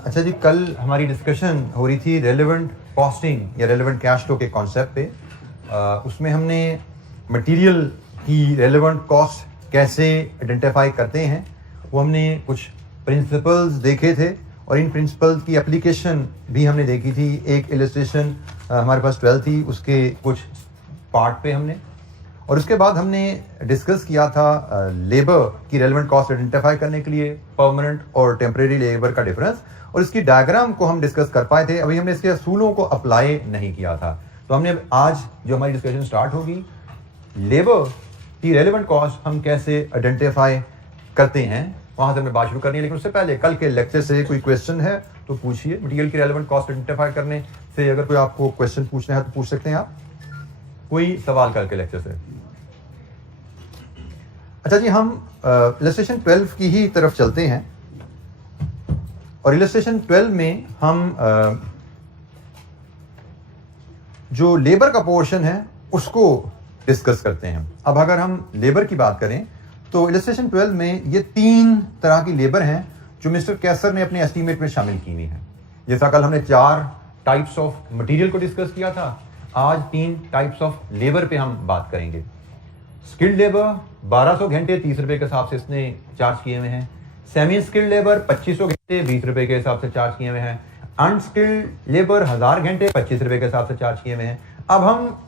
अच्छा जी, कल हमारी डिस्कशन हो रही थी रेलेवेंट कॉस्टिंग या रेलेवेंट कैश फ्लो के कॉन्सेप्ट पे। उसमें हमने मटेरियल की रेलेवेंट कॉस्ट कैसे आइडेंटिफाई करते हैं वो हमने कुछ प्रिंसिपल्स देखे थे और इन प्रिंसिपल्स की एप्लीकेशन भी हमने देखी थी। एक इलस्ट्रेशन हमारे पास 12 थी, उसके कुछ पार्ट पे हमने, और उसके बाद हमने डिस्कस किया था लेबर की रेलेवेंट कॉस्ट आइडेंटिफाई करने के लिए परमानेंट और टेम्परेरी लेबर का डिफरेंस, और इसकी डायग्राम को हम डिस्कस कर पाए थे। अभी हमने इसके असूलों को अप्लाई नहीं किया था। तो हमने आज जो हमारी डिस्कशन स्टार्ट होगी, लेबर की रेलेवेंट कॉस्ट हम कैसे आइडेंटिफाई करते हैं, वहां से हमें बात शुरू करनी है। लेकिन उससे पहले कल के लेक्चर से कोई क्वेश्चन है तो पूछिए। मटेरियल की रेलेवेंट कॉस्ट आइडेंटिफाई करने से अगर कोई आपको क्वेश्चन पूछना है तो पूछ सकते हैं आप। कोई सवाल कल के लेक्चर से? अच्छा जी, हम इलस्ट्रेशन 12 की ही तरफ चलते हैं और इलस्ट्रेशन 12 में हम जो लेबर का पोर्शन है उसको डिस्कस करते हैं। अब अगर हम लेबर की बात करें तो इलस्ट्रेशन 12 में ये 3 तरह की लेबर हैं जो मिस्टर कैसर ने अपने एस्टीमेट में शामिल की हुई हैं। जैसा कल हमने 4 टाइप्स ऑफ मटेरियल को डिस्कस किया था, आज 3 टाइप्स ऑफ लेबर पे हम बात करेंगे। स्किल्ड लेबर 1200 घंटे 30 रुपए के हिसाब से इसने चार्ज किए हुए हैं। सेमी स्किल्ड लेबर 2500 घंटे 20 रुपए के हिसाब से चार्ज किए हुए हैं। अनस्किल्ड लेबर 1000 घंटे 25 रुपए के हिसाब से चार्ज किए हुए हैं। अब हम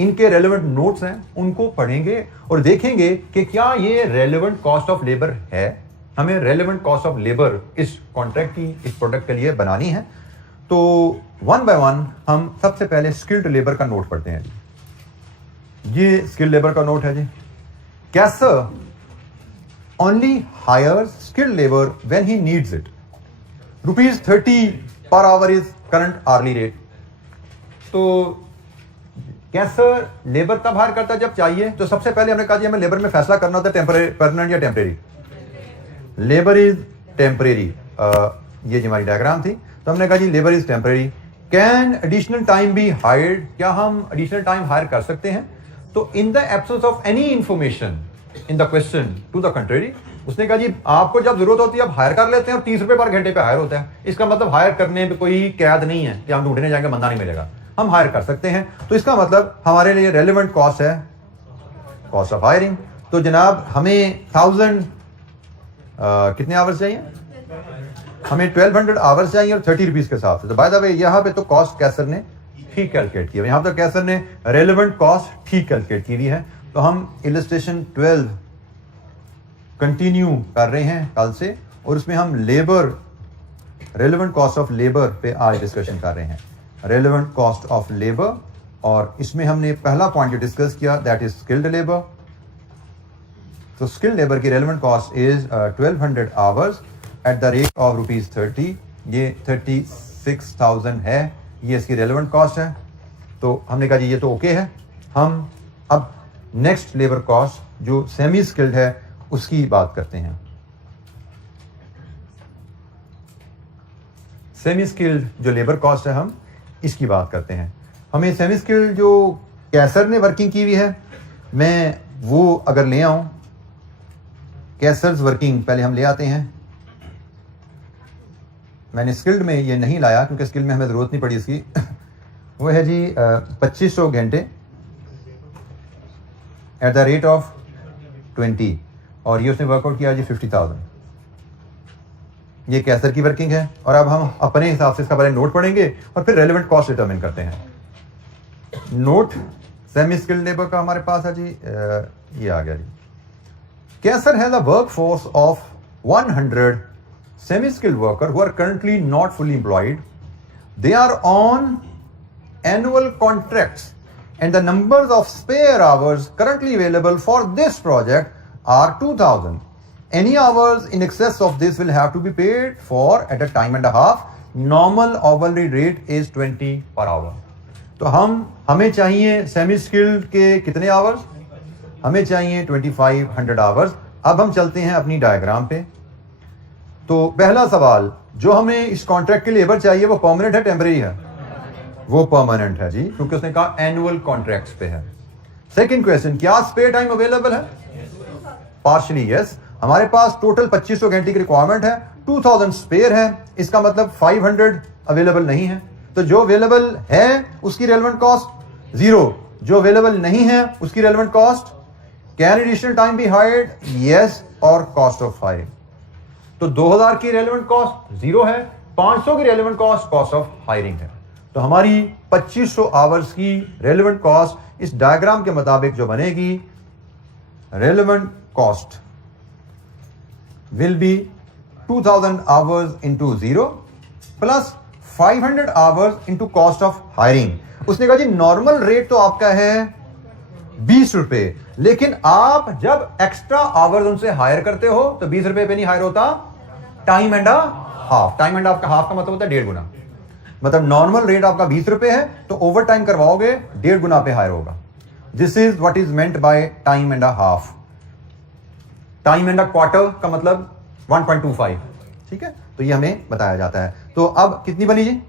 इनके रेलेवेंट नोट्स हैं उनको पढ़ेंगे और देखेंगे कि क्या ये रेलेवेंट कॉस्ट ऑफ लेबर है। हमें रेलेवेंट कॉस्ट ऑफ लेबर इस कॉन्ट्रैक्ट की, इस प्रोडक्ट के लिए बनानी है। तो 1 बाय 1 हम सबसे पहले स्किल्ड लेबर का नोट पढ़ते हैं। ये स्किल्ड लेबर का नोट है जी। Kaiser only hires skilled labour when he needs it. ₹30 per hour is current hourly rate. तो कैसर लेबर तब हायर करता है जब चाहिए। तो सबसे पहले हमने कहा जी हमें लेबर में फैसला करना होता है टेम्परेरी, परमानेंट या टेम्परेरी। Labour is temporary. ये जी हमारी डायग्राम थी। तो हमने कहा जी labour is temporary. Can additional time be hired? क्या हम एडिशनल टाइम हायर कर सकते हैं? तो in the absence of any information in the question to the contrary, उसने कहा जी आपको जब जरूरत होती है आप हायर कर लेते हैं और 30 रुपए पर घंटे पे हायर होता है। इसका मतलब हायर करने पे कोई कैद नहीं है कि हम ढूंढने जाएंगे बंदा नहीं मिलेगा, हम हायर कर सकते हैं। तो इसका मतलब हमारे लिए रेलेवेंट कॉस्ट है कॉस्ट ऑफ हायरिंग। तो जनाब हमें 1000 कितने आवर्स चाहिए? हमें 1200 आवर्स चाहिए और 30 रुपीज के हिसाब से। तो बाय द वे यहाँ पे तो कॉस्ट कैसर ने ठीक कैलकुलेट किया, यहाँ तो कैसर ने रेलेवेंट कॉस्ट ठीक कैलकुलेट की हुई है। तो हम इलस्ट्रेशन 12 कंटिन्यू कर रहे हैं कल से और उसमें हम labour, relevant cost of labour पे आज डिस्कशन कर रहे हैं। रेलेवेंट कॉस्ट ऑफ लेबर, और इसमें हमने पहला पॉइंट जो डिस्कस किया दैट इज स्किल्ड लेबर। तो स्किल्ड लेबर की relevant cost is 1200 hours at the rate of ₹30। ये 36,000 है, ये इसकी रेलेवेंट कॉस्ट है। तो हमने कहा जी ये तो ओके है। हम अब नेक्स्ट लेबर कॉस्ट जो सेमी स्किल्ड है उसकी बात करते हैं। सेमी स्किल्ड जो लेबर कॉस्ट है हम इसकी बात करते हैं। हमें सेमी स्किल्ड जो कैसर ने वर्किंग की हुई है, मैं वो अगर ले आऊं, कैसर्स वर्किंग पहले हम ले आते हैं। मैंने स्किल्ड में ये नहीं लाया क्योंकि स्किल्ड में हमें जरूरत नहीं पड़ी इसकी। वो है जी 2500 घंटे एट द रेट ऑफ 20, और ये उसने वर्कआउट किया जी 50,000। ये कैसर की वर्किंग है। और अब हम अपने हिसाब से इसका पहले नोट पढ़ेंगे और फिर रेलेवेंट कॉस्ट डिटरमिन करते हैं। नोट सेमी स्किल्ड लेबर का हमारे पास है जी, ये आ गया जी। Kaiser has a workforce of 100 semi skilled workers who are currently not fully employed. They are on annual contracts and the numbers of spare hours currently available for this project are 2000. Any hours in excess of this will have to be paid for at a time and a half. Normal hourly rate is 20 per hour. तो हमें चाहिए semi skilled के कितने hours? हमें चाहिए 2500 hours. अब हम चलते हैं अपनी डायग्राम पे। तो पहला सवाल, जो हमें इस कॉन्ट्रैक्ट की लेबर चाहिए वो परमानेंट है टेम्परेरी है? वो परमानेंट है जी, क्योंकि उसने कहा एनुअल कॉन्ट्रैक्ट्स पे है। सेकंड क्वेश्चन, क्या स्पेयर टाइम अवेलेबल है? Partially yes. हमारे पास टोटल 2500 घंटे की रिक्वायरमेंट है, 2000 स्पेयर है, इसका मतलब 500 अवेलेबल नहीं है। तो जो अवेलेबल है उसकी रेलेवेंट कॉस्ट 0, जो अवेलेबल नहीं है उसकी relevant cost can additional time be hired, yes, और कॉस्ट ऑफ हायरिंग। तो 2000 की रेलेवेंट कॉस्ट 0 है, 500 की रेलेवेंट कॉस्ट ऑफ हायरिंग है। तो हमारी 2500 आवर्स की रेलेवेंट कॉस्ट इस डायग्राम के मुताबिक जो बनेगी, relevant cost will B 2000 hours into 0 plus 500 hours into cost of hiring. उसने कहा जी नॉर्मल रेट तो आपका है 20 रुपए, लेकिन आप जब एक्स्ट्रा आवर्स उनसे हायर करते हो तो 20 रुपए पे नहीं हायर होता, time and half. Time and half का मतलब होता है 1.5 गुना। मतलब नॉर्मल रेट आपका 20 रुपए है तो ओवर टाइम करवाओगे 1.5 गुना पे हायर होगा। This is what is meant by time and half. Time and quarter का मतलब 1.25, ठीक है। तो ये हमें बताया जाता है। तो अब कितनी बनी जी?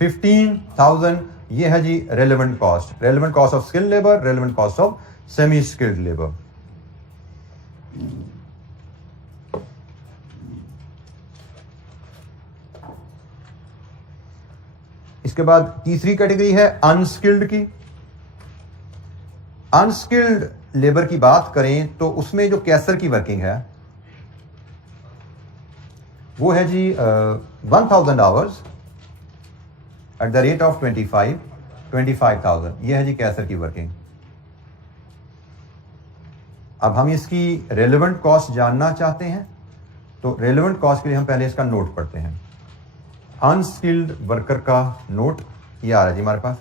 15,000। ये है जी relevant cost, relevant cost of skilled labour, relevant cost of semi skilled labour. इसके बाद तीसरी कैटेगरी है अनस्किल्ड की। अनस्किल्ड लेबर की बात करें तो उसमें जो कैसर की वर्किंग है वो है जी 1000 hours at the rate of 25,000। ये है जी कैसर की वर्किंग। अब हम इसकी रेलेवेंट कॉस्ट जानना चाहते हैं, तो रेलेवेंट कॉस्ट के लिए हम पहले इसका नोट पढ़ते हैं। अनस्किल्ड वर्कर का नोट ये आ रहा है जी हमारे पास।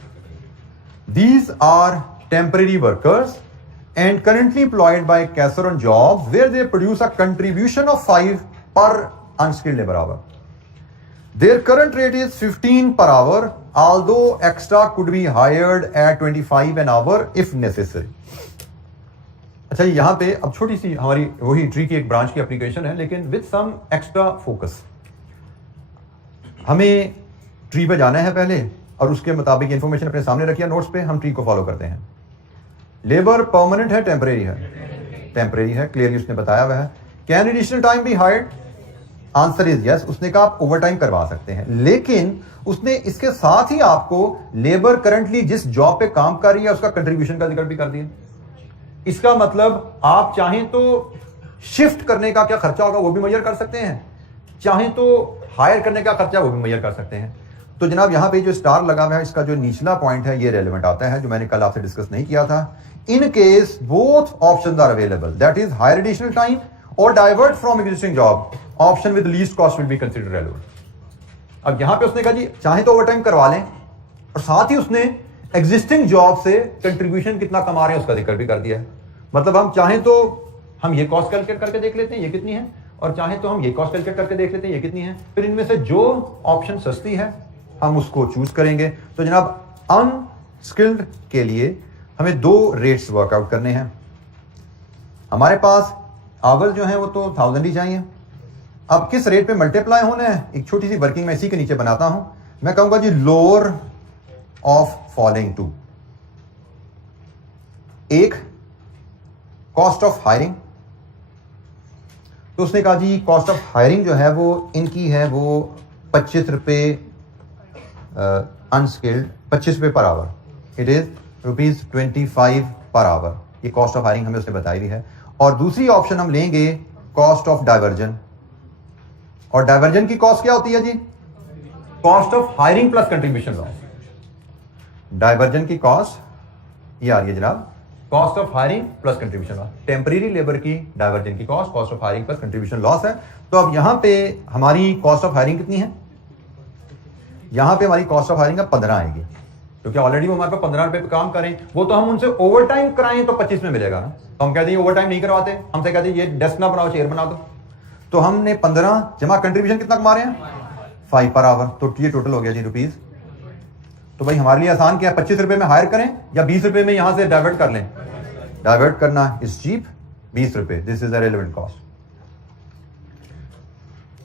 These are temporary workers and currently employed by Kaiser on job where they produce a contribution of 5 per unskilled labour hour. Their current rate is 15 per hour, although extra could be hired at 25 an hour if necessary. अच्छा, यहां पे अब छोटी सी हमारी वही tree की एक branch की एप्लीकेशन है, लेकिन विद सम एक्स्ट्रा फोकस। हमें ट्री पे जाना है पहले और उसके मुताबिक इंफॉर्मेशन अपने सामने रखिए नोट्स पे, हम ट्री को फॉलो करते हैं। लेबर परमानेंट है, टेम्परेरी है? टेम्परेरी है, क्लियरली उसने बताया हुआ है। Can additional time be hired? Answer is yes. उसने कहा आप ओवर टाइम करवा सकते हैं, लेकिन उसने इसके साथ ही आपको लेबर करंटली जिस जॉब पे काम कर रही है उसका कंट्रीब्यूशन का जिक्र भी कर दिया। इसका मतलब आप चाहें तो शिफ्ट करने का क्या खर्चा होगा वो भी मेजर कर सकते हैं, चाहें तो हायर करने का खर्चा वो भी मेजर कर सकते हैं। तो जनाब यहाँ पे जो स्टार लगा हुआ है इसका जो निचला पॉइंट है ये रेलेवेंट आता है, जो मैंने कल आपसे डिस्कस नहीं किया था। In case both options are available, that is hire additional time और divert from existing job, option with least cost will be considered relevant. अब यहां पे उसने कहा जी चाहे तो ओवरटाइम करवा लें, और साथ ही उसने एग्जिस्टिंग जॉब से कंट्रीब्यूशन कितना कमा रहे हैं उसका जिक्र भी कर दिया है। मतलब हम चाहें तो हम ये कॉस्ट कैलकुलेट करके देख लेते हैं ये कितनी है, और चाहें तो हम ये कॉस्ट कैलकुलेट करके देख लेते हैं ये कितनी है, फिर इनमें से जो ऑप्शन सस्ती है हम उसको चूज करेंगे। तो जनाब अनस्किल्ड के लिए हमें 2 रेट्स वर्कआउट करने हैं। हमारे पास आवर्स जो है वो तो 1000 ही चाहिए। अब किस रेट पे मल्टीप्लाई होने हैं, एक छोटी सी वर्किंग मैं इसी के नीचे बनाता हूं। मैं कहूंगा जी लोअर ऑफ फॉलोइंग 2। एक कॉस्ट ऑफ हायरिंग, तो उसने कहा जी कॉस्ट ऑफ हायरिंग जो है वो इनकी है वो 25 रुपए अनस्किल्ड, 25 रुपए per hour, it is ₹25 per hour. ये कॉस्ट ऑफ हायरिंग हमें उसने बताई हुई है। और दूसरी ऑप्शन हम लेंगे कॉस्ट ऑफ डाइवर्जन, और डाइवर्जन की कॉस्ट क्या होती है जी? Cost of hiring plus contribution loss. Diversion की कॉस्ट ये आ रही है जनाब, cost of hiring plus contribution loss. Temporary labour की डाइवर्जन की cost of hiring plus contribution loss है। तो अब यहां पे हमारी कॉस्ट ऑफ हायरिंग कितनी है? यहां पे हमारी कॉस्ट ऑफ हायरिंग का 15 आएगी, क्योंकि ऑलरेडी वो हमारे पास 15 रुपए पे काम करें, वो तो हम उनसे ओवर टाइम कराएं तो 25 में मिलेगा ना। तो हम कहते हैं ओवर टाइम नहीं करवाते, हमसे कहते हैं ये डेस्क ना बनाओ चेयर बना दो। तो हमने 15 जमा कंट्रीब्यूशन कितना कमा रहे हैं? 5 पर आवर। तो ये टोटल हो गया जी रुपीज। तो भाई हमारे लिए आसान क्या है, 25 रुपए में हायर करें या 20 रुपए में यहां से डाइवर्ट कर लें? डाइवर्ट करना इज चीप, 20 रुपए, this is the relevant cost.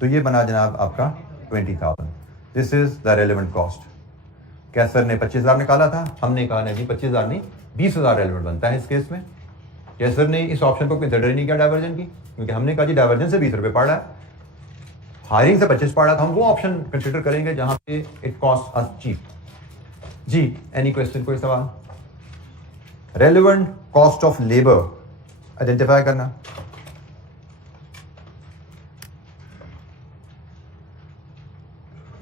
तो ये बना जनाब आपका 20,000, this is the relevant cost. Kaiser ने 25,000 निकाला था, हमने कहा नहीं जी 25,000 नहीं 20,000 रेलेवेंट बनता है इस केस में। कैसर ने इस ऑप्शन को कंसिडर ही नहीं किया डाइवर्जन की, क्योंकि हमने कहा जी डाइवर्जन से 20 रुपये पड़ रहा है, हायरिंग से 25 पड़ रहा था, हम वो ऑप्शन कंसिडर करेंगे जहां पे इट कॉस्ट अस चीप। जी एनी क्वेश्चन, कोई सवाल? Relevant cost of labour identify करना।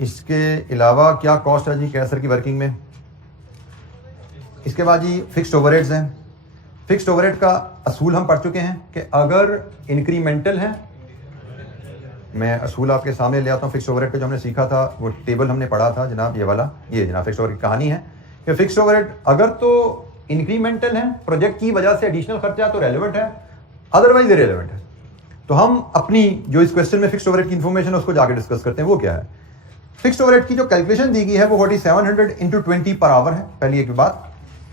इसके अलावा क्या कॉस्ट है जी कैसर की वर्किंग में? इसके बाद जी फिक्स्ड ओवरहेड्स हैं। फिक्स्ड ओवरहेड का असूल हम पढ़ चुके हैं कि अगर इंक्रीमेंटल है, मैं असूल आपके सामने ले आता हूँ फिक्स्ड ओवरहेड का, जो हमने सीखा था वो टेबल हमने पढ़ा था जनाब, ये वाला, ये जनाब फिक्स्ड ओवरहेड की कहानी है कि फिक्स्ड ओवरहेड अगर तो इंक्रीमेंटल है, प्रोजेक्ट की वजह से एडिशनल खर्चा, तो रेलेवेंट है, अदरवाइज इरेलेवेंट है। तो हम अपनी जो इस क्वेश्चन में फिक्स्ड ओवरहेड की इंफॉर्मेशन है उसको जाके डिस्कस करते हैं। वो क्या है? फिक्स्ड ओवरहेड की जो कैलकुलेशन दी गई है वो 4700 इंटू 20 पर आवर है, पहली एक बात।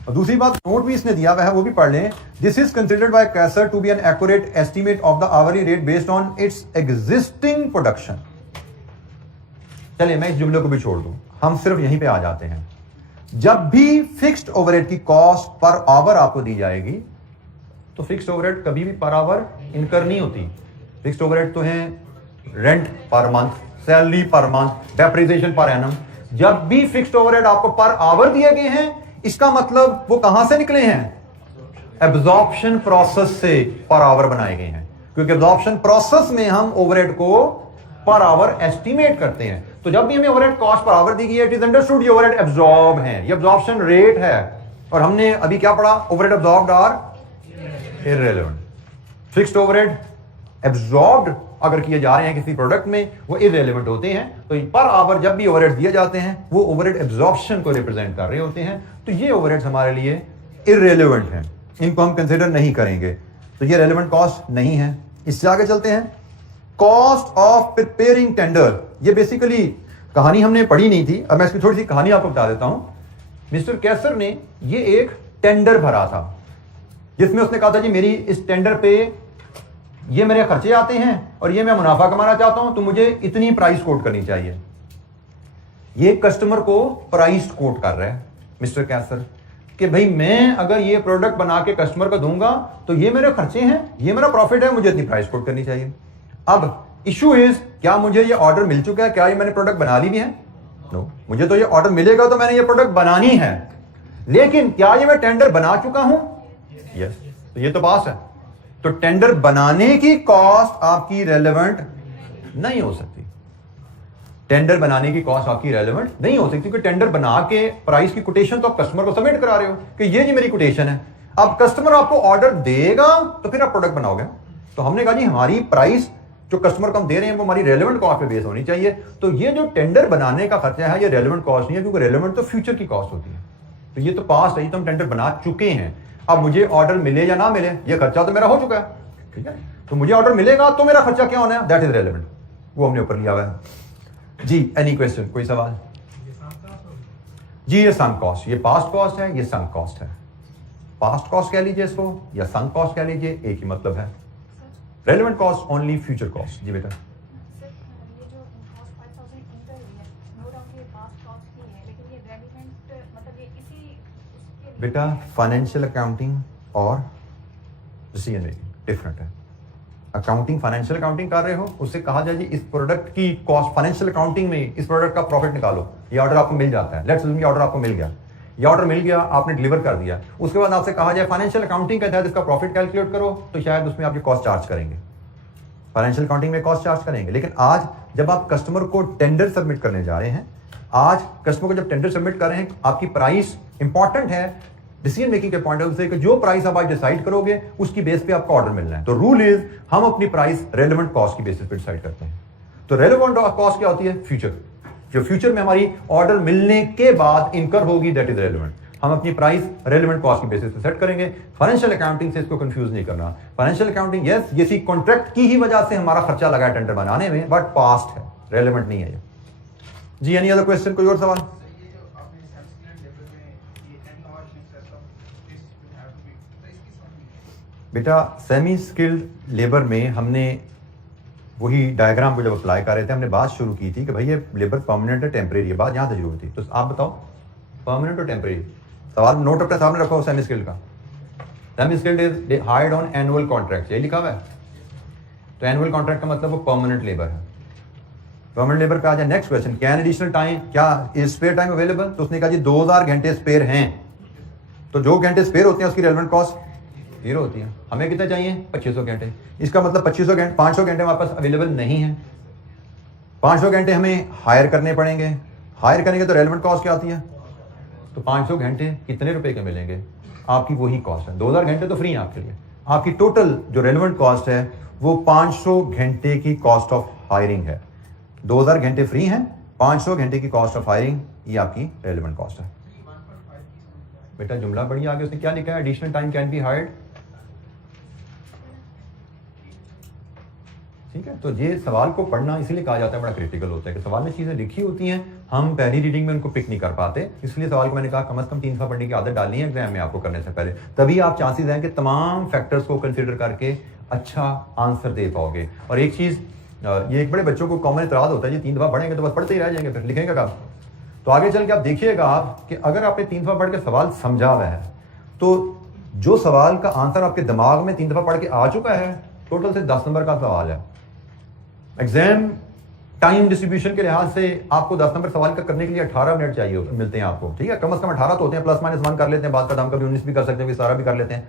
और दूसरी बात, नोट भी इसने दिया हुआ है, वो भी पढ़ लें। This is considered by Kaiser to be an accurate estimate of the hourly rate based on its existing production. चलिए मैं इस जुमले को भी छोड़ दूं, हम सिर्फ यहीं पे आ जाते हैं। जब भी फिक्स्ड ओवरहेड की कॉस्ट पर आवर आपको दी जाएगी तो फिक्स्ड ओवरहेड कभी भी पर आवर इनकर नहीं होती। फिक्स्ड ओवरहेड तो है rent per month, salary per month, depreciation per annum. जब भी फिक्स्ड ओवरहेड आपको पर आवर दिए गए हैं, इसका मतलब वो कहां से निकले हैं? एब्जॉर्प्शन प्रोसेस से पर आवर बनाए गए हैं, क्योंकि एब्जॉर्प्शन प्रोसेस में हम ओवरहेड को पर आवर एस्टीमेट करते हैं। तो जब भी हमें ओवरहेड कॉस्ट पर आवर दी गई है, इट इज अंडरस्टूड ये ओवरहेड एब्जॉर्ब है, ये एब्जॉर्प्शन रेट है। और हमने अभी क्या पढ़ा? Overhead absorbed are irrelevant. Fixed overhead absorbed अगर किए जा रहे हैं किसी प्रोडक्ट में, वो इररिलेवेंट होते हैं। तो पर आवर जब भी ओवरहेड दिए जाते हैं वो ओवरहेड एब्जॉर्प्शन को रिप्रेजेंट कर रहे होते हैं। तो ये ओवरहेड्स हमारे लिए इररिलेवेंट हैं, इनको हम कंसीडर नहीं करेंगे, तो ये रेलेवेंट कॉस्ट नहीं है। इससे आगे चलते हैं, कॉस्ट ऑफ प्रिपेयरिंग टेंडर। ये बेसिकली कहानी हमने पढ़ी नहीं थी, अब मैं इसकी थोड़ी सी कहानी आपको बता देता हूं। मिस्टर कैसर ने ये एक टेंडर भरा था जिसमें उसने कहा था जी मेरी इस टेंडर पे ये मेरे खर्चे आते हैं और ये मैं मुनाफा कमाना चाहता हूं, तो मुझे इतनी प्राइस कोट करनी चाहिए। ये कस्टमर को प्राइस कोट कर रहा है मिस्टर कैसर कि भाई मैं अगर ये प्रोडक्ट बना के कस्टमर को दूंगा तो ये मेरे खर्चे हैं, ये मेरा प्रॉफिट है, मुझे इतनी प्राइस कोट करनी चाहिए। अब इशू इज, क्या मुझे ये ऑर्डर मिल चुका है? क्या ये मैंने प्रोडक्ट बना ली भी है? नो, मुझे तो ये ऑर्डर मिलेगा तो मैंने ये प्रोडक्ट बनानी है, लेकिन क्या ये मैं टेंडर बना चुका हूं? यस, तो ये तो पास है। तो टेंडर बनाने की कॉस्ट आपकी रेलेवेंट नहीं हो सकती। टेंडर बनाने की कॉस्ट आपकी रेलेवेंट नहीं हो सकती, क्योंकि टेंडर बना के प्राइस की कोटेशन तो आप कस्टमर को सबमिट करा रहे हो कि ये जी मेरी कोटेशन है। अब कस्टमर आपको ऑर्डर देगा तो फिर आप प्रोडक्ट बनाओगे। तो हमने कहा जी हमारी प्राइस जो कस्टमर को हम दे रहे हैं वो हमारी रेलेवेंट कॉस्ट पे बेस होनी चाहिए। तो ये जो टेंडर बनाने का खर्चा है ये रेलेवेंट कॉस्ट नहीं है, क्योंकि रेलेवेंट तो फ्यूचर की कॉस्ट होती है। तो ये तो पास्ट है, तो हम टेंडर बना चुके हैं। अब मुझे ऑर्डर मिले या ना मिले, ये खर्चा तो मेरा हो चुका है, ठीक है। तो मुझे ऑर्डर मिलेगा तो मेरा खर्चा क्या होना है? दैट इज रेलेवेंट, वो हमने ऊपर लिया हुआ है। जी एनी क्वेश्चन, कोई सवाल? जी ये संक कॉस्ट, ये पास्ट कॉस्ट है, ये संक कॉस्ट है। पास्ट कॉस्ट कह लीजिए इसको या संक कॉस्ट कह लीजिए, एक ही मतलब है। Relevant cost only future cost. जी बेटा, बेटा फाइनेंशियल अकाउंटिंग और डिसीजन मेकिंग डिफरेंट है। अकाउंटिंग, फाइनेंशियल अकाउंटिंग कर रहे हो, उससे कहा जाए जी इस प्रोडक्ट की कॉस्ट, फाइनेंशियल अकाउंटिंग में इस प्रोडक्ट का प्रॉफिट निकालो, ये ऑर्डर आपको मिल जाता है। लेट्स अज्यूम ये ऑर्डर आपको मिल गया, ये ऑर्डर मिल गया, आपने डिलीवर कर दिया। उसके बाद आपसे कहा जाए फाइनेंशियल अकाउंटिंग के तहत इसका प्रॉफिट कैलकुलेट करो, तो शायद उसमें आप ये कॉस्ट चार्ज करेंगे, फाइनेंशियल अकाउंटिंग में कॉस्ट चार्ज करेंगे। लेकिन आज जब आप कस्टमर को टेंडर सबमिट करने जा रहे हैं, आज कस्टमर को जब टेंडर सबमिट कर रहे हैं, आपकी प्राइस इंपॉर्टेंट है डिसीजन मेकिंग के पॉइंट ऑफ व्यू से कि जो प्राइस आप आज डिसाइड करोगे उसकी बेस पे आपको ऑर्डर मिलना है। तो रूल इज हम अपनी प्राइस रेलेवेंट कॉस्ट की बेसिस पे डिसाइड करते हैं। तो रेलेवेंट कॉस्ट क्या होती है? फ्यूचर, जो फ्यूचर में हमारी ऑर्डर मिलने के बाद इनकर होगी, दैट इज रेलेवेंट। हम अपनी प्राइस रेलेवेंट कॉस्ट की बेसिस पे सेट करेंगे। फाइनेंशियल अकाउंटिंग से इसको कंफ्यूज नहीं करना। फाइनेंशियल अकाउंटिंग यस, ये सी कॉन्ट्रैक्ट की ही वजह से हमारा खर्चा लगा है टेंडर बनाने में, बट पास्ट है, रेलेवेंट नहीं है ये। जी एनी अदर क्वेश्चन, कोई और सवाल? बेटा सेमी स्किल्ड लेबर में हमने वही डायग्राम को जब अप्लाई कर रहे थे, हमने बात शुरू की थी कि भाई ये लेबर परमानेंट है टेम्परेरी है, बात यहाँ तक जरूरत थी। तो आप बताओ परमानेंट और टेम्परेरी, सवाल नोट अपने सामने रखो सेमी स्किल्ड का। Semi skilled is hired on annual contract, यही लिखा हुआ है। तो एनुअल कॉन्ट्रैक्ट का मतलब वो परमानेंट लेबर है। परमानेंट लेबर पे आ जाए। Next question, can additional time, क्या इज स्पेयर टाइम अवेलेबल? तो उसने कहा जी 2000 घंटे स्पेयर हैं। तो जो घंटे स्पेयर होते हैं उसकी रेलेवेंट कॉस्ट 0 होती है। हमें कितने चाहिए? 2500 घंटे। इसका मतलब 2500 घंटे, 500 घंटे हमारे पास अवेलेबल नहीं है। 500 घंटे हमें हायर करने पड़ेंगे। हायर करेंगे तो रेलेवेंट कॉस्ट क्या आती है? तो 500 घंटे कितने रुपए के मिलेंगे? आपकी वही कॉस्ट है। 2000 घंटे तो फ्री है आपके लिए। आपकी टोटल जो रेलेवेंट कॉस्ट है वो 500 घंटे की कॉस्ट ऑफ हायरिंग है। 2000 घंटे फ्री हैं, 500 घंटे की कॉस्ट ऑफ हायरिंग, ये आपकी रेलेवेंट कॉस्ट है। बेटा जुमला बढ़िया आगे उसने क्या लिखा है? Additional time can B hired. ठीक है, तो ये सवाल को पढ़ना इसीलिए कहा जाता है बड़ा क्रिटिकल होता है कि सवाल में चीजें लिखी होती हैं, हम पहली रीडिंग में उनको पिक नहीं कर पाते। इसलिए सवाल को मैंने कहा कम से कम 3 दफा पढ़ने की आदत डालनी है एग्जाम में आपको करने से पहले, तभी आप चांसेस हैं कि तमाम फैक्टर्स को कंसिडर करके अच्छा आंसर दे पाओगे। और एक चीज, ये एक बड़े बच्चों को कॉमन इतराज होता है, ये 3 दफा पढ़ेंगे तो बस पढ़ते ही रह जाएंगे, फिर लिखेंगे कब? तो आगे चल के आप देखिएगा आप कि अगर आपने 3 दफा पढ़ के सवाल समझा हुआ है तो जो सवाल का आंसर आपके दिमाग में 3 दफा पढ़ के आ चुका है, टोटल से 10 नंबर का सवाल है। एग्जाम टाइम डिस्ट्रीब्यूशन के लिहाज से आपको 10 नंबर सवाल का करने के लिए 18 मिनट चाहिए मिलते हैं आपको। ठीक है, कम से कम 18 तो होते हैं, प्लस माइनस 1 कर लेते हैं, बात का दाम कभी 19 भी कर सकते हैं, सारा भी कर लेते हैं।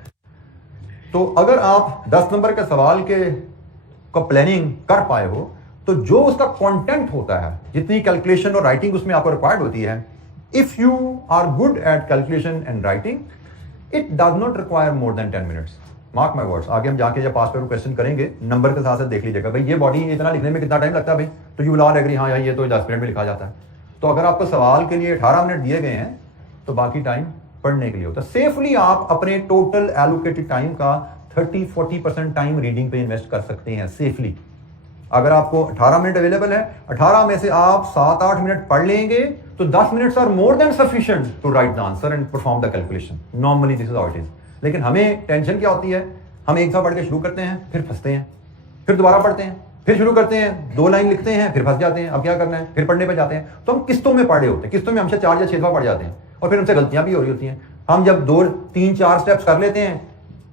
तो अगर आप 10 नंबर के सवाल के प्लानिंग कर पाए हो तो जो उसका कंटेंट होता है, जितनी कैलकुलेशन और राइटिंग उसमें आपको रिक्वायर्ड होती है, if you are good at calculation and writing, it does not require more than 10 minutes. Mark my words. आगे हम जाके जब पास पेपर क्वेश्चन करेंगे नंबर के साथ साथ देख लीजिएगा भाई ये बॉडी इतना लिखने में कितना टाइम लगता है भाई, तो यू विल ऑल एग्री हाँ यार ये तो 10 मिनट में लिखा जाता है। तो अगर आपको सवाल के लिए 18 मिनट दिए गए हैं तो बाकी टाइम पढ़ने के लिए होता है। सेफली आप अपने टोटल एलोकेटेड टाइम का 30-40% टाइम रीडिंग पे इन्वेस्ट कर सकते हैं सेफली। अगर आपको 18 मिनट अवेलेबल है, 18 में से आप 7-8 मिनट पढ़ लेंगे तो 10 minutes are more than sufficient to write the answer and perform the calculation. Normally this is how it is. लेकिन हमें टेंशन क्या होती है, हम एक दफा पढ़ के शुरू करते हैं, फिर फंसते हैं, फिर दोबारा पढ़ते हैं, फिर शुरू करते हैं, 2 लाइन लिखते हैं, फिर फंस जाते हैं, अब क्या करना है, फिर पढ़ने पे जाते हैं। तो हम किस्तों में पढ़े होते हैं, किस्तों में हमसे 4 या 6 दफा पढ़ जाते हैं और फिर हमसे गलतियां भी हो रही होती हैं। हम जब 2-3-4 स्टेप्स कर लेते हैं,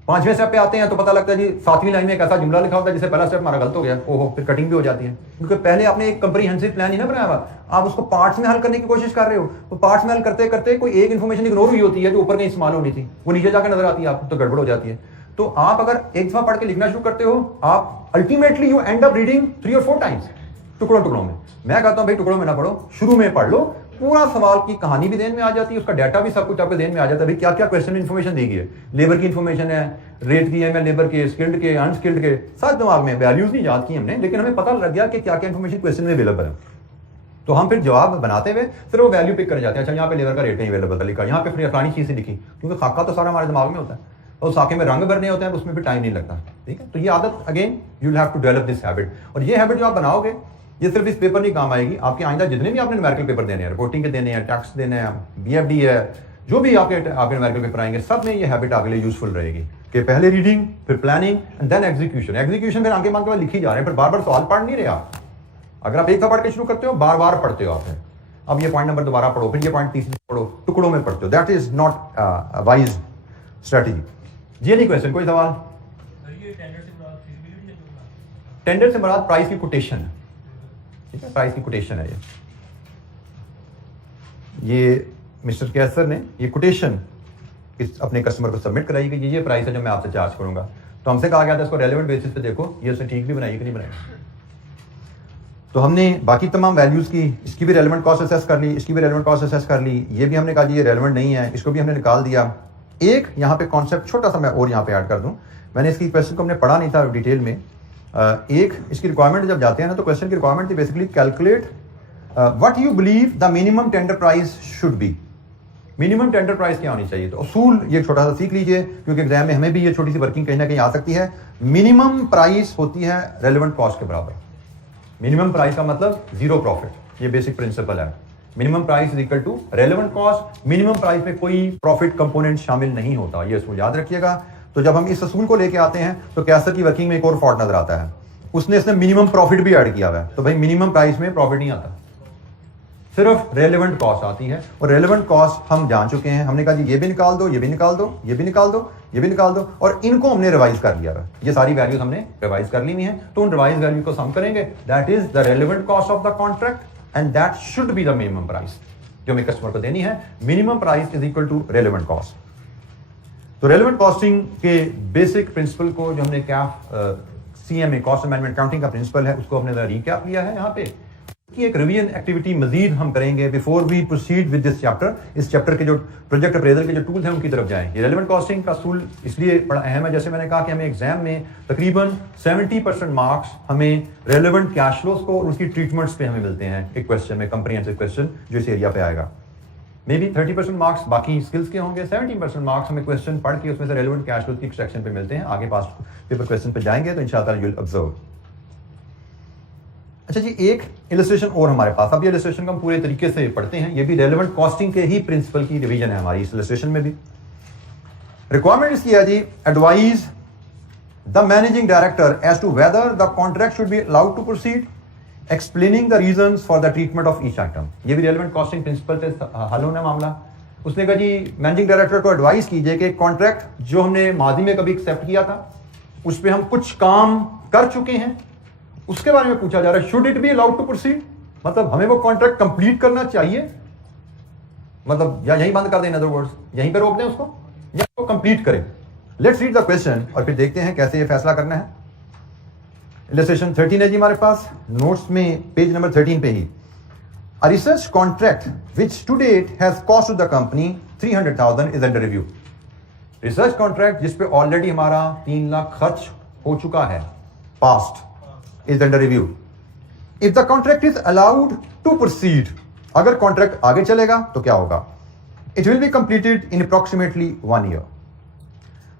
5वें स्टेप पे आते हैं तो पता लगता है जी 7वीं लाइन में एक ऐसा जुमला लिखा होता है जिससे पहला स्टेप हमारा गलत हो गया, ओहो, फिर कटिंग भी हो जाती है। क्योंकि पहले आपने एक कंप्रीहेंसिव प्लान ही ना बनाया हुआ, आप उसको पार्ट्स में हल करने की कोशिश कर रहे हो। तो पार्ट्स में हल करते करते कोई एक इन्फॉर्मेशन इग्नोर हुई होती है जो ऊपर कहीं इस्तेमाल होनी थी, वो नीचे जाकर नजर आती है आपको, तो गड़बड़ हो जाती है। तो आप अगर एक दफा पढ़ के लिखना शुरू करते हो, आप ultimately you and up reading 3 और 4 टाइम्स, टुकड़ों टुकड़ों में। मैं कहता हूं भाई टुकड़ों में ना पढ़ो, शुरू में पढ़ लो, पूरा सवाल की कहानी भी देन में आ जाती है, उसका डाटा भी सब कुछ आपके देन में आ जाता है। भाई क्या क्या क्वेश्चन इन्फॉर्मेशन दी गई है, लेबर की इन्फॉर्मेशन है, रेट की है, लेबर के, स्किल्ड के, अनस्किल्ड के, साथ दिमाग में वैल्यूज नहीं याद की हमने, लेकिन हमें पता लग गया कि क्या क्या इन्फॉर्मेशन क्वेश्चन में अवेलेबल है। तो हम फिर जवाब बनाते हुए फिर वो वैल्यू पिक कर जाते हैं। अच्छा यहाँ पे लेबर का रेट नहीं अवेलेबल लिखा, यहाँ पे फिर फलानी चीजें लिखी, क्योंकि खाका तो सारा हमारे दिमाग में होता है और साके में रंग भरने होते हैं, उसमें भी टाइम नहीं लगता। ठीक है, तो ये आदत again you will have to develop this habit. और ये हैबिट जो आप बनाओगे ये सिर्फ इस पेपर नहीं काम आएगी, आपके आइंदा जितने भी आपने न्यूमेरिकल पेपर देने हैं, रिपोर्टिंग के देने हैं, टैक्स देने हैं, बीएफडी है, जो भी आपके न्यूमेरिकल पेपर आएंगे, सब में ये हैबिट आपके लिए यूजफुल रहेगी कि पहले रीडिंग, फिर planning and then execution. Execution फिर आगे मांग के बाद लिखी जा रहे हैं, फिर बार बार सवाल पढ़ नहीं रहे आप। अगर आप एक दफा पढ़ के शुरू करते हो, बार बार पढ़ते हो आप, अब ये पॉइंट नंबर दोबारा पढ़ो, फिर ये पॉइंट तीसरी पढ़ो, टुकड़ों में पढ़ते हो, that is not wise strategy. जी नहीं क्वेश्चन, कोई सवाल? टेंडर से मुराद प्राइस की कोटेशन है। ठीक है, प्राइस की कोटेशन है ये मिस्टर कैसर ने ये कोटेशन अपने कस्टमर को सबमिट कराई कि ये प्राइस है जो मैं आपसे चार्ज करूंगा। तो हमसे कहा गया था इसको रेलेवेंट बेसिस पे देखो ये उसने ठीक भी बनाई कि नहीं बनाई। तो हमने बाकी तमाम वैल्यूज की, इसकी भी रेलेवेंट कॉस्ट असेस कर ली, इसकी भी रेलेवेंट कॉस्ट असेस कर ली, ये भी हमने कहा जी ये रेलेवेंट नहीं है, इसको भी हमने निकाल दिया। एक यहाँ पे कॉन्सेप्ट छोटा सा मैं और यहाँ पे ऐड कर दूं, मैंने इसकी क्वेश्चन को हमने पढ़ा नहीं था डिटेल में। एक इसकी रिक्वायरमेंट जब जाते हैं ना तो क्वेश्चन की रिक्वायरमेंट थी basically calculate what you believe the minimum tender price should be. Minimum tender price क्या होनी चाहिए, तो असूल ये छोटा सा सीख लीजिए क्योंकि एग्जाम में हमें भी ये छोटी सी वर्किंग कहीं ना कहीं आ सकती है। मिनिमम प्राइस होती है रेलेवेंट कॉस्ट के बराबर। मिनिमम प्राइस का मतलब जीरो प्रॉफिट, ये बेसिक प्रिंसिपल है। Minimum price is equal to relevant cost. Minimum price में कोई प्रॉफिट कंपोनेंट शामिल नहीं होता, ये इसको याद रखिएगा। तो जब हम इस असूल को लेके आते हैं तो कैसर की वर्किंग में एक और फॉल्ट नजर आता है, उसने इसने मिनिमम प्रॉफिट भी ऐड किया हुआ है। तो भाई मिनिमम प्राइस में प्रॉफिट नहीं आता, सिर्फ रेलेवेंट कॉस्ट आती है, और रेलेवेंट कॉस्ट हम जान चुके हैं। हमने कहा जी ये भी निकाल दो, ये भी निकाल दो, ये भी निकाल दो, ये भी निकाल दो, और इनको हमने रिवाइज कर लिया है। ये सारी वैल्यूज हमने रिवाइज कर ली हुई हैं, तो उन रिवाइज वैल्यू को सम करेंगे, that is the relevant cost of the contract and that should be the minimum price जो हमें कस्टमर को देनी है। Minimum price is equal to relevant cost. तो रेलेवेंट कॉस्टिंग के बेसिक प्रिंसिपल को जो हमने क्या सीएमए कॉस्ट मैनेजमेंट अकाउंटिंग का प्रिंसिपल है उसको हमने रिकैप लिया है। यहाँ पे की एक रिवीजन एक्टिविटी मजीद हम करेंगे before we proceed with this chapter. इस चैप्टर के जो प्रोजेक्ट अप्रेजल के जो टूल्स हैं उनकी तरफ जाएं। ये रेलेवेंट कॉस्टिंग का टूल इसलिए बड़ा अहम है, जैसे मैंने कहा कि हमें एग्जाम में तकरीबन 70% मार्क्स हमें रेलेवेंट कैश फ्लोज को और उसकी ट्रीटमेंट्स पे हमें मिलते हैं एक क्वेश्चन में, कंप्रीहेंसिव क्वेश्चन जो इस एरिया पे आएगा। मे बी 30% मार्क्स बाकी स्किल्स के होंगे, 70% मार्क्स हमें क्वेश्चन पढ़ के उसमें से रेलेवेंट कैश फ्लोज की एक्सट्रैक्शन पे मिलते हैं। आगे पास पेपर क्वेश्चन पे जाएंगे तो इंशाल्लाह यू विल ऑब्जर्व। अच्छा जी, एक इलस्ट्रेशन और हमारे पास, अब ये इलस्ट्रेशन को हम पूरे तरीके से पढ़ते हैं। ये भी रेलेवेंट कॉस्टिंग के ही प्रिंसिपल की रिवीजन है हमारी इस इलस्ट्रेशन में भी। रिक्वायरमेंट इसकी है जी, advise the managing director as to whether the contract should be allowed to proceed, explaining the reasons for the treatment of each item. ये भी रेलेवेंट कॉस्टिंग प्रिंसिपल पे हल होना मामला। उसने कहा जी मैनेजिंग डायरेक्टर को एडवाइस कीजिए कि कॉन्ट्रैक्ट जो हमने माजी में कभी एक्सेप्ट किया था उस पर हम कुछ काम कर चुके हैं, उसके बारे में पूछा जा रहा है। Should it be allowed to proceed, मतलब हमें वो कॉन्ट्रैक्ट कंप्लीट करना चाहिए, मतलब या यहीं बंद कर दें, इन अदर वर्ड्स यहीं पे रोक दें उसको, या वो कंप्लीट करें। लेट्स रीड द क्वेश्चन और फिर देखते हैं कैसे ये फैसला करना है। इलस्ट्रेशन 13 है जी हमारे पास, नोट्स में पेज नंबर 13 पे ही। A research contract which to date has cost to the company 300,000 is under review. Research contract जिस पे ऑलरेडी हमारा 3 लाख खर्च हो चुका है, past, is under review. If the contract is allowed to proceed, अगर कॉन्ट्रैक्ट आगे चलेगा तो क्या होगा? It will be completed in approximately 1 year.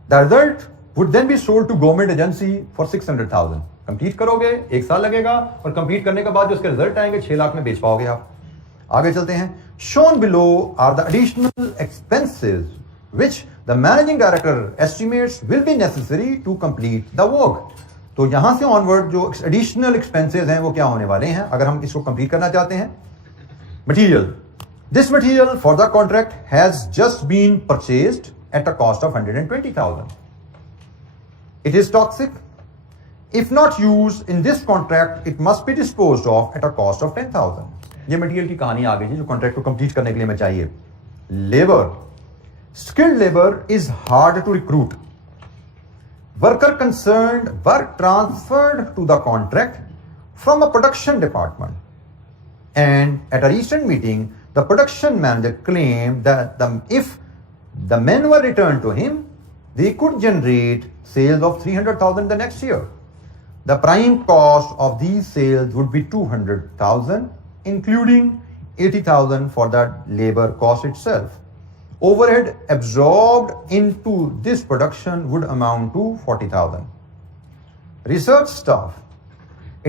The result would then be sold to government agency for 600,000. Complete करोगे 1 साल लगेगा, और कंप्लीट करने के बाद जो उसके रिजल्ट आएंगे 6 लाख में बेच पाओगे आप। आगे चलते हैं। Shown below are the additional expenses which the managing director estimates will be necessary to complete the work. तो यहां से ऑनवर्ड जो एडिशनल एक्सपेंसेस हैं वो क्या होने वाले हैं अगर हम इसको कंप्लीट करना चाहते हैं। Material, this material for the contract has just been purchased at a cost of 120,000. It is toxic. If not used in this contract it must be disposed of at a cost of 10,000. ये material की कहानी आ गई जी जो contract को complete करने के लिए हमें चाहिए। Labour, skilled labor is hard to recruit. Worker concerned were transferred to the contract from a production department, and at a recent meeting the production manager claimed that if the men were returned to him they could generate sales of 300,000 the next year. The prime cost of these sales would be 200,000 including 80,000 for the labor cost itself. Overhead absorbed into this production would amount to 40,000. Research staff.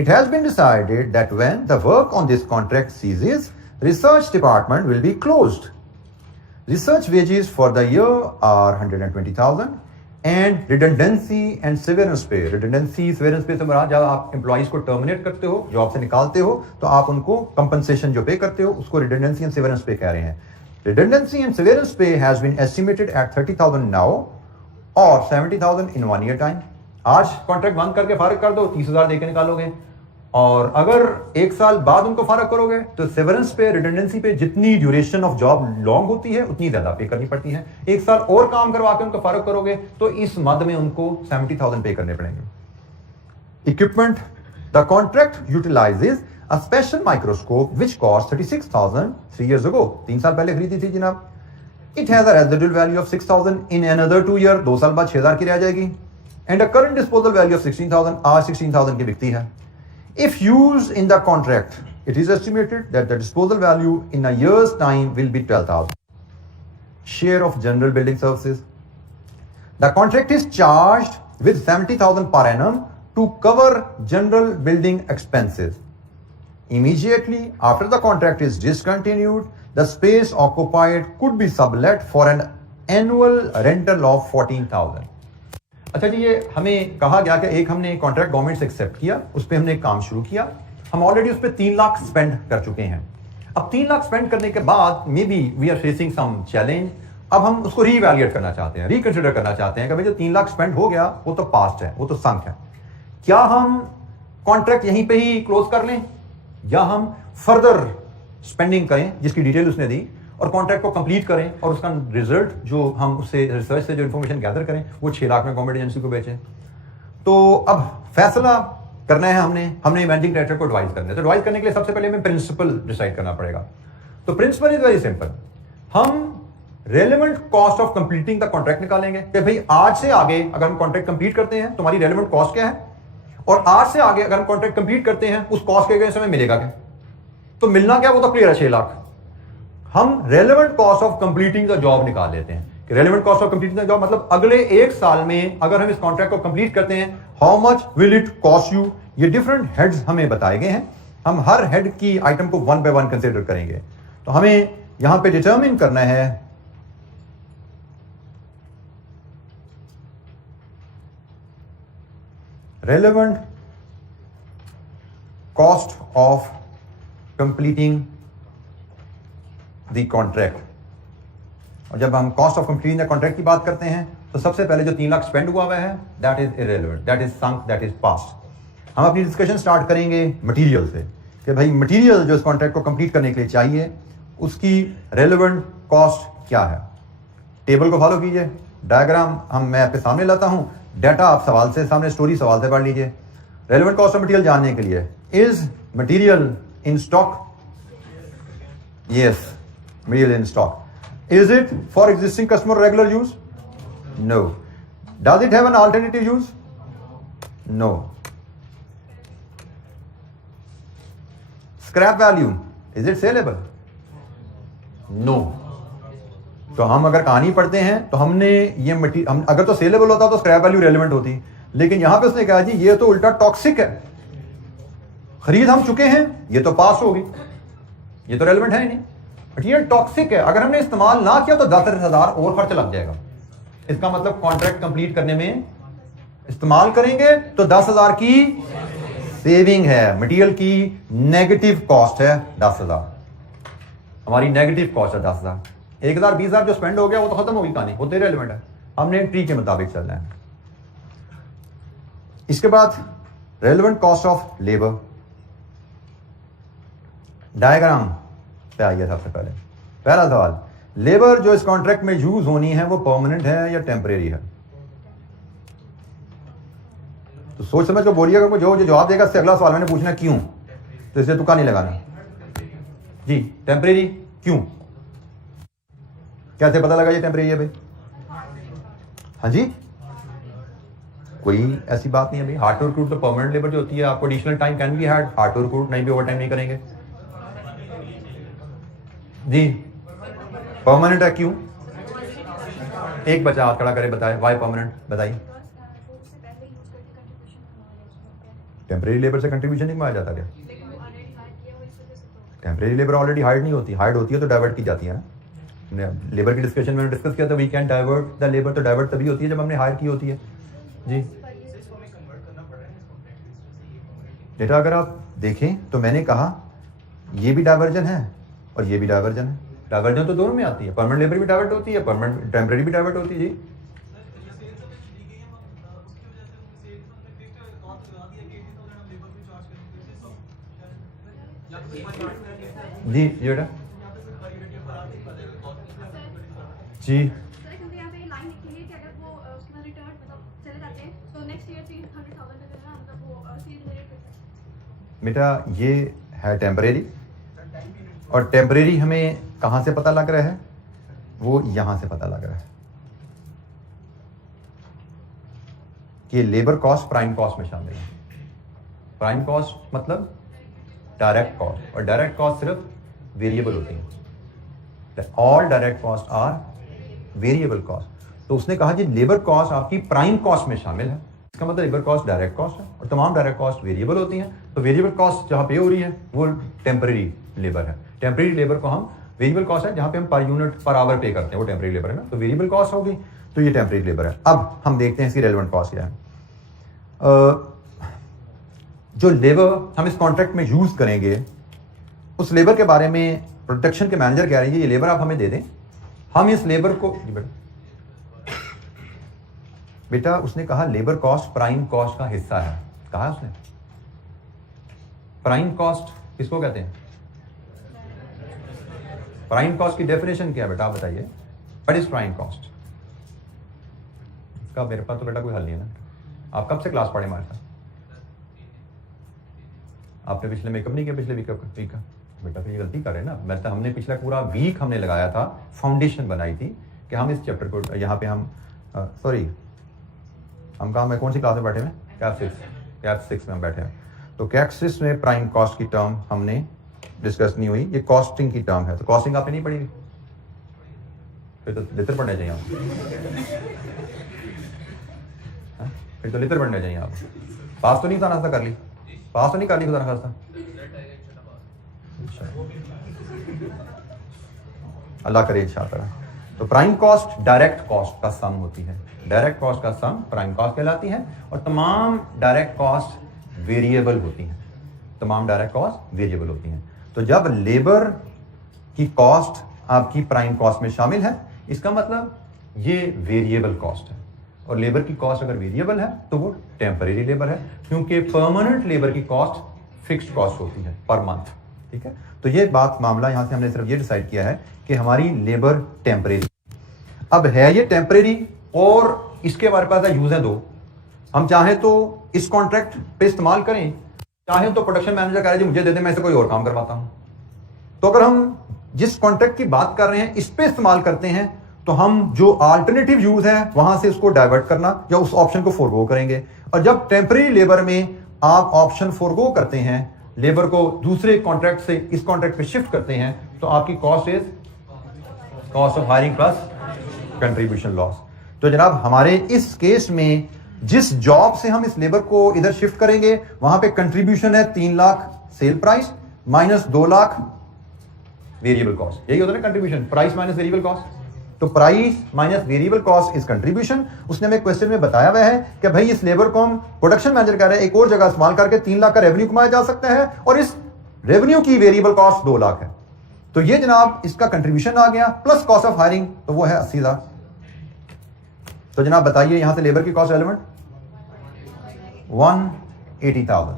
It has been decided that when the work on this contract ceases, research department will be closed. Research wages for the year are 120,000 and redundancy and severance pay. Redundancy, severance pay से मुराद जब आप employees को terminate करते हो, job से निकालते हो, तो आप उनको कंपनसेशन जो पे करते हो उसको रिडंडेंसी एंड सेवरेंस पे कह रहे हैं। Redundancy and severance pay has been estimated at 30,000 now or 70,000 in 1 year time. आज कॉन्ट्रैक्ट बंद करके फारिग कर दो, 30,000 देके निकालोगे, और अगर 1 साल बाद उनको फारिग करोगे तो सेवरेंस पे, रिडंडेंसी पे जितनी ड्यूरेशन ऑफ जॉब लॉन्ग होती है उतनी ज्यादा पे करनी पड़ती है। 1 साल और काम करवा के उनको फारिग करोगे तो इस मद में उनको 70,000 पे करने पड़ेंगे। Equipment, the contract utilises a special microscope which cost 36,000 3 years ago. 3 साल पहले खरीदी थी जनाब। It has a residual value of 6,000 in another 2 year. 2 साल बाद 6,000 की रह जाएगी। And a current disposal value of 16,000. आज 16,000 की बिकती है। If used in the contract, it is estimated that the disposal value in a year's time will be 12,000. Share of general building services. The contract is charged with 70,000 per annum to cover general building expenses. Immediately after the contract is discontinued, the space occupied could be sublet for an annual rental of 14,000. अच्छा जी, ये हमें कहा गया कि एक हमने contract government से accept किया, उस पर हमने काम शुरू किया, हम ऑलरेडी उस पर 3 लाख स्पेंड कर चुके हैं। अब 3 लाख स्पेंड करने के बाद may be we are facing some challenge, अब हम उसको रीवैल्यूएट करना चाहते हैं, रिकंसिडर करना चाहते हैं कि भाई जो 3 लाख स्पेंड हो गया वो तो पास्ट है, वो तो संक है, क्या हम कॉन्ट्रैक्ट यहीं पे ही क्लोज कर लें या हम फर्दर स्पेंडिंग करें जिसकी डिटेल उसने दी और कॉन्ट्रैक्ट को कंप्लीट करें और उसका रिजल्ट जो हम उससे रिसर्च से जो इन्फॉर्मेशन गैदर करें वो 6 लाख में गवर्नमेंट एजेंसी को बेचें। तो अब फैसला करना है हमने मैनेजिंग डायरेक्टर को एडवाइस करना है। तो एडवाइस करने के लिए सबसे पहले हमें प्रिंसिपल डिसाइड करना पड़ेगा। तो प्रिंसिपल इज वेरी सिंपल, हम relevant cost of completing the contract निकालेंगे कि भाई आज से आगे अगर हम कॉन्ट्रैक्ट कंप्लीट करते हैं तो हमारी रेलेवेंट कॉस्ट क्या है, और आज से आगे अगर हम कॉन्ट्रैक्ट कंप्लीट करते हैं उस कॉस्ट के अगेंस्ट हमें मिलेगा क्या। तो मिलना क्या वो तो क्लियर है 6 लाख। हम relevant cost of completing the job निकाल लेते हैं कि relevant cost of completing the job मतलब अगले 1 साल में अगर हम इस कॉन्ट्रैक्ट को कंप्लीट करते हैं how much will it cost you. ये डिफरेंट हेड्स हमें बताए गए हैं, हम हर हेड की आइटम को 1 बाय 1 कंसीडर करेंगे। तो हमें यहां पे डिटरमिन करना है relevant cost of completing the contract. और जब हम cost of completing the contract की बात करते हैं तो सबसे पहले जो 3 लाख स्पेंड हुआ है that is irrelevant, that is sunk, that is past. हम अपनी डिस्कशन स्टार्ट करेंगे मटेरियल से कि भाई मटेरियल जो इस कॉन्ट्रैक्ट को कंप्लीट करने के लिए चाहिए उसकी रेलेवेंट कॉस्ट क्या है। टेबल को फॉलो कीजिए, डायग्राम मैं आपके सामने लाता हूं, डाटा आप सवाल से सामने स्टोरी सवाल से पढ़ लीजिए। रेलेवेंट कॉस्ट ऑफ मटेरियल जानने के लिए is material in stock, yes material in stock. Is it for existing customer regular use, no. Does it have an alternative use, no. Scrap value, is it saleable, no. तो हम अगर कहानी पढ़ते हैं तो हमने ये मटीरियल अगर तो सेलेबल होता तो स्क्रैप वैल्यू रेलेवेंट होती, लेकिन यहां पे उसने कहा जी ये तो उल्टा टॉक्सिक है, खरीद हम चुके हैं, ये तो पास होगी, ये तो रेलेवेंट है ही नहीं, मटीरियल टॉक्सिक है, अगर हमने इस्तेमाल ना किया तो 10,000 और खर्च लग जाएगा। इसका मतलब कॉन्ट्रैक्ट कंप्लीट करने में इस्तेमाल करेंगे तो 10,000 की सेविंग है, मटेरियल की नेगेटिव कॉस्ट है 10,000, हमारी नेगेटिव कॉस्ट है 10,000। 1,000 20,000 जो स्पेंड हो गया वो तो खत्म होगी कहानी, वो तो इररिलेवेंट है, हमने ट्री के मुताबिक चलना है। इसके बाद relevant cost of labour, diagram पे आइए। सबसे पहले पहला सवाल, लेबर जो इस कॉन्ट्रैक्ट में यूज होनी है वो परमानेंट है या टेम्परेरी है। तो सोच समझ को बोलिएगा, जो जवाब देगा इससे अगला सवाल मैंने पूछना क्यों, तो इससे तुक्का नहीं लगाना जी। टेम्परेरी क्यों, कैसे पता लगा ये टेम्परेरी है भाई? हाँ जी, कोई ऐसी बात नहीं है भाई। हार्ड टू रिक्रूट तो परमानेंट लेबर जो होती है, आपको additional time can be had, hard to recruit नहीं भी ओवर टाइम नहीं करेंगे जी। परमानेंट है क्यों? एक बच्चा हाथ खड़ा करे बताए वाई परमानेंट, बताइए। टेम्परेरी लेबर से कंट्रीब्यूशन नहीं मांगा जाता क्या? टेम्परेरी लेबर ऑलरेडी हायर्ड नहीं होती, हायर्ड होती है तो डाइवर्ट की जाती है ना। लेबर की डिस्कशन में डिस्कस किया था, we can divert the labour, तो डाइवर्ट तभी होती है जब हमने हायर की होती है जी। बेटा अगर आप देखें तो मैंने कहा ये भी डाइवर्जन है और ये भी डाइवर्जन है, डाइवर्जन तो दोनों में आती है, परमानेंट लेबर भी डाइवर्ट होती है, परमानेंट टेम्परेरी भी डाइवर्ट होती है जी। जी बेटा जी। बेटा ये है टेम्परेरी, और टेम्परेरी हमें कहां से पता लग रहा है, वो यहां से पता लग रहा है कि लेबर कॉस्ट प्राइम कॉस्ट में शामिल है। प्राइम कॉस्ट मतलब डायरेक्ट कॉस्ट, और डायरेक्ट कॉस्ट सिर्फ वेरिएबल होती है, all direct cost are variable cost. तो उसने कहा जी लेबर कॉस्ट आपकी प्राइम कॉस्ट में शामिल है, इसका मतलब लेबर कॉस्ट डायरेक्ट कॉस्ट है और तमाम डायरेक्ट कॉस्ट वेरिएबल होती हैं। तो वेरिएबल कॉस्ट जहां पे हो रही है वो टेम्परेरी लेबर है, टेम्परेरी लेबर को हम वेरिएबल कॉस्ट है जहां पे हम पर यूनिट पर आवर पे करते हैं, वो टेम्परेरी लेबर है ना, तो वेरिएबल कॉस्ट होगी, तो ये टेम्परेरी लेबर है। अब हम देखते हैं इसकी रेलेवेंट कॉस्ट क्या है। जो लेबर हम इस कॉन्ट्रैक्ट में यूज करेंगे उस लेबर के बारे में प्रोडक्शन के मैनेजर कह रहे हैं ये लेबर आप हमें दे दें, हम इस लेबर को बेटा उसने कहा लेबर कॉस्ट प्राइम कॉस्ट का हिस्सा है, कहा उसने। प्राइम कॉस्ट किसको कहते हैं? प्राइम कॉस्ट की डेफिनेशन क्या है बेटा आप बताइए, व्हाट इज प्राइम कॉस्ट? इसका मेरे पास तो बेटा कोई हल नहीं है ना। आप कब से क्लास पढ़े हमारे साथ? आपने पिछले मेकअप नहीं किया पिछले वीक का? बेटा फिर ये गलती कर रहे हैं ना। मैं तो हमने पिछला पूरा वीक हमने लगाया था, फाउंडेशन बनाई थी कि हम इस चैप्टर को यहाँ पे हम सॉरी हम कहाँ में कौन सी क्लास में बैठे हैं? कैप 6 में हम बैठे हैं। तो कैप 6 में प्राइम कॉस्ट की टर्म हमने डिस्कस नहीं हुई, ये कॉस्टिंग की टर्म है। तो कॉस्टिंग आपने नहीं पढ़ी, फिर तो लिटर पढ़ने चाहिए आपको, फिर तो लिटर पढ़ने चाहिए आपको। पास तो नहीं था नाश्ता कर ली, पास तो नहीं कर ली खुदा खास्ता, अल्लाह करे इंशाअल्लाह। तो प्राइम कॉस्ट डायरेक्ट कॉस्ट का सम होती है, डायरेक्ट कॉस्ट का सम प्राइम कॉस्ट कहलाती है। और तमाम डायरेक्ट कॉस्ट वेरिएबल होती हैं, तमाम डायरेक्ट कॉस्ट वेरिएबल होती हैं। तो जब लेबर की कॉस्ट आपकी प्राइम कॉस्ट में शामिल है, इसका मतलब ये वेरिएबल कॉस्ट है। और लेबर की कॉस्ट अगर वेरिएबल है तो वो टेम्परेरी लेबर है, क्योंकि परमानेंट लेबर की कॉस्ट फिक्स्ड कॉस्ट होती है पर मंथ। ठीक है, तो ये बात मामला यहां से हमने सिर्फ ये डिसाइड किया है कि हमारी लेबर टेम्परेरी। अब है ये टेम्परेरी और इसके हमारे पास यूज है दो। हम चाहें तो इस कॉन्ट्रैक्ट पे इस्तेमाल करें, चाहें तो प्रोडक्शन मैनेजर कह रहे जी मुझे दे दे, मैं इसे कोई और काम करवाता हूं। तो अगर हम जिस कॉन्ट्रैक्ट की बात कर रहे हैं इस पे इस्तेमाल करते हैं तो हम जो अल्टरनेटिव यूज है वहां से उसको डाइवर्ट करना या उस ऑप्शन को फोरगो करेंगे। और जब टेम्परेरी लेबर में आप ऑप्शन फोरगो करते हैं, लेबर को दूसरे कॉन्ट्रैक्ट से इस कॉन्ट्रैक्ट पे शिफ्ट करते हैं, तो आपकी cost is cost of hiring plus contribution loss. तो जनाब हमारे इस केस में जिस जॉब से हम इस लेबर को इधर शिफ्ट करेंगे वहां पे कंट्रीब्यूशन है 3 lakh sale price minus 2 lakh variable cost. यही होता है ना contribution, price minus variable cost. तो price minus variable cost is contribution. उसने हमें क्वेश्चन में बताया हुआ है कि भाई इस लेबर को हम प्रोडक्शन मैनेजर कह रहे हैं एक और जगह इस्तेमाल करके 3 लाख का रेवेन्यू कमाया जा सकता है और इस रेवेन्यू की वेरिएबल कॉस्ट 2 लाख है। तो ये जनाब इसका कंट्रीब्यूशन आ गया प्लस कॉस्ट ऑफ हायरिंग, तो वो है 80,000। तो जनाब बताइए यहां से लेबर की कॉस्ट रेलेवेंट 180,000।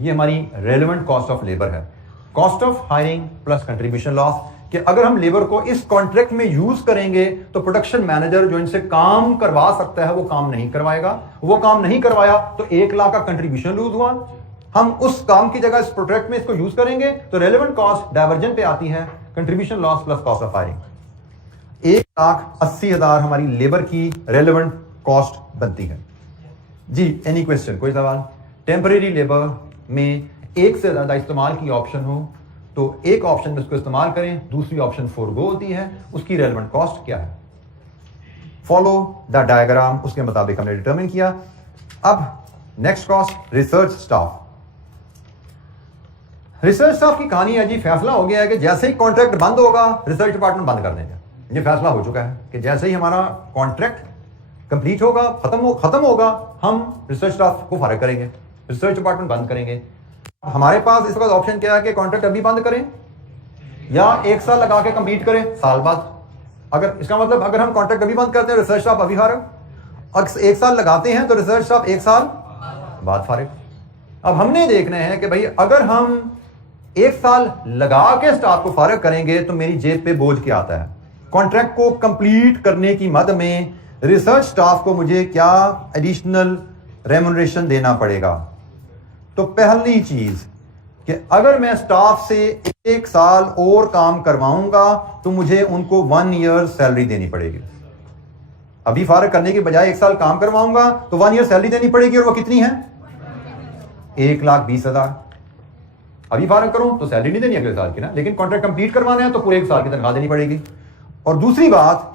ये हमारी रेलेवेंट कॉस्ट ऑफ लेबर है। Cost of hiring plus contribution loss कि अगर हम लेबर को इस कॉन्ट्रैक्ट में यूज करेंगे तो प्रोडक्शन मैनेजर जो इनसे काम करवा सकता है वो काम नहीं करवाएगा। वो काम नहीं करवाया तो 1 लाख का कंट्रीब्यूशन लूज हुआ। हम उस काम की जगह इस प्रोडक्ट में इसको यूज करेंगे तो रेलेवेंट कॉस्ट डाइवर्जन पे आती है, contribution loss plus cost of hiring. 1,80,000 हमारी लेबर की रेलेवेंट कॉस्ट बनती है। जी एनी क्वेश्चन, कोई सवाल? टेम्परेरी लेबर में एक से ज्यादा इस्तेमाल की ऑप्शन हो तो एक ऑप्शन में उसको इस्तेमाल करें, दूसरी ऑप्शन फोरगो होती है, उसकी रेलेवेंट कॉस्ट क्या है? फॉलो द डायग्राम, उसके मुताबिक हमने डिटरमिन किया। अब next cost research staff. Research staff की कहानी है जी, फैसला हो गया है कि जैसे ही कॉन्ट्रैक्ट बंद होगा रिसर्च डिपार्टमेंट बंद कर देंगे। ये फैसला हो चुका है कि जैसे ही हमारा कॉन्ट्रैक्ट कंप्लीट होगा, खत्म होगा, हम रिसर्च स्टाफ को फारिग करेंगे, रिसर्च डिपार्टमेंट बंद करेंगे। हमारे पास इस वक्त ऑप्शन क्या है कि कॉन्ट्रैक्ट अभी बंद करें या 1 साल लगा के कंप्लीट करें साल बाद। अगर इसका मतलब अगर हम कॉन्ट्रैक्ट अभी बंद करते हैं रिसर्च स्टाफ अभी फारिग, और 1 साल लगाते हैं तो रिसर्च स्टाफ 1 साल बाद फारिग। अब हमने देखना है कि भाई अगर हम 1 साल लगा के स्टाफ को फारिग करेंगे तो मेरी जेब पे बोझ क्या आता है। कॉन्ट्रैक्ट को कंप्लीट करने की मद में रिसर्च स्टाफ को मुझे क्या एडिशनल रेम्यूनरेशन देना पड़ेगा। तो पहली चीज कि अगर मैं स्टाफ से 1 साल और काम करवाऊंगा तो मुझे उनको 1 ईयर सैलरी देनी पड़ेगी। अभी फारिग करने के बजाय 1 साल काम करवाऊंगा तो 1 ईयर सैलरी देनी पड़ेगी, और वो कितनी है? 1,20,000। अभी फारिग करूं तो सैलरी नहीं देनी अगले साल की ना, लेकिन कॉन्ट्रैक्ट कंप्लीट करवाना है तो पूरे 1 साल की तनख्वाह देनी पड़ेगी। और दूसरी बात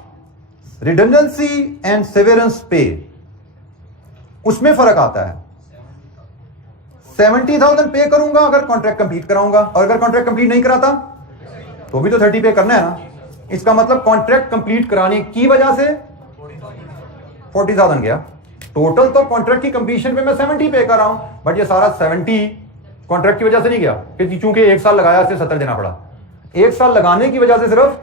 रिडंडेंसी एंड सेवेरेंस पे, उसमें फर्क आता है। 70,000 पे करूंगा अगर कॉन्ट्रैक्ट कंप्लीट कराऊंगा, और अगर कॉन्ट्रैक्ट कंप्लीट नहीं कराता तो भी तो 30 पे करना है ना। इसका मतलब कॉन्ट्रैक्ट कंप्लीट कराने की वजह से 40,000 गया। टोटल तो कॉन्ट्रैक्ट की कंप्लीशन पे मैं 70 पे कर रहा हूं, बट ये सारा 70 कॉन्ट्रैक्ट की वजह से नहीं गया कि चूंकि 1 साल लगाया इससे 70 देना पड़ा। 1 साल लगाने की वजह से सिर्फ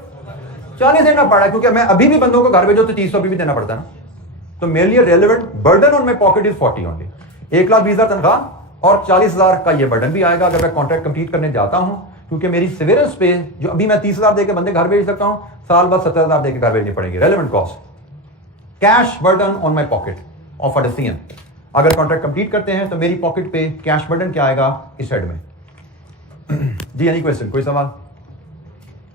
40 देना पड़ा, क्योंकि मैं अभी भी बंदों को घर भेजो तो 30 अभी भी देना पड़ता है ना। तो मेरे लिए relevant burden on my pocket is 40 only. 1,20,000 तनख्वाह और 40,000 का ये बर्डन भी आएगा अगर मैं कॉन्ट्रैक्ट कंप्लीट करने जाता हूं, क्योंकि मेरी सेवेरेंस पे जो अभी मैं 30,000 देकर बंदे घर भेज सकता हूं, साल बाद 70,000 देकर घर भेजनी पड़ेगी। Relevant cost, cash burden on my pocket of a decision. अगर कॉन्ट्रैक्ट कंप्लीट करते हैं तो मेरी पॉकेट पे कैश बर्डन क्या आएगा इस हेड में। जी एनी क्वेश्चन, कोई सवाल?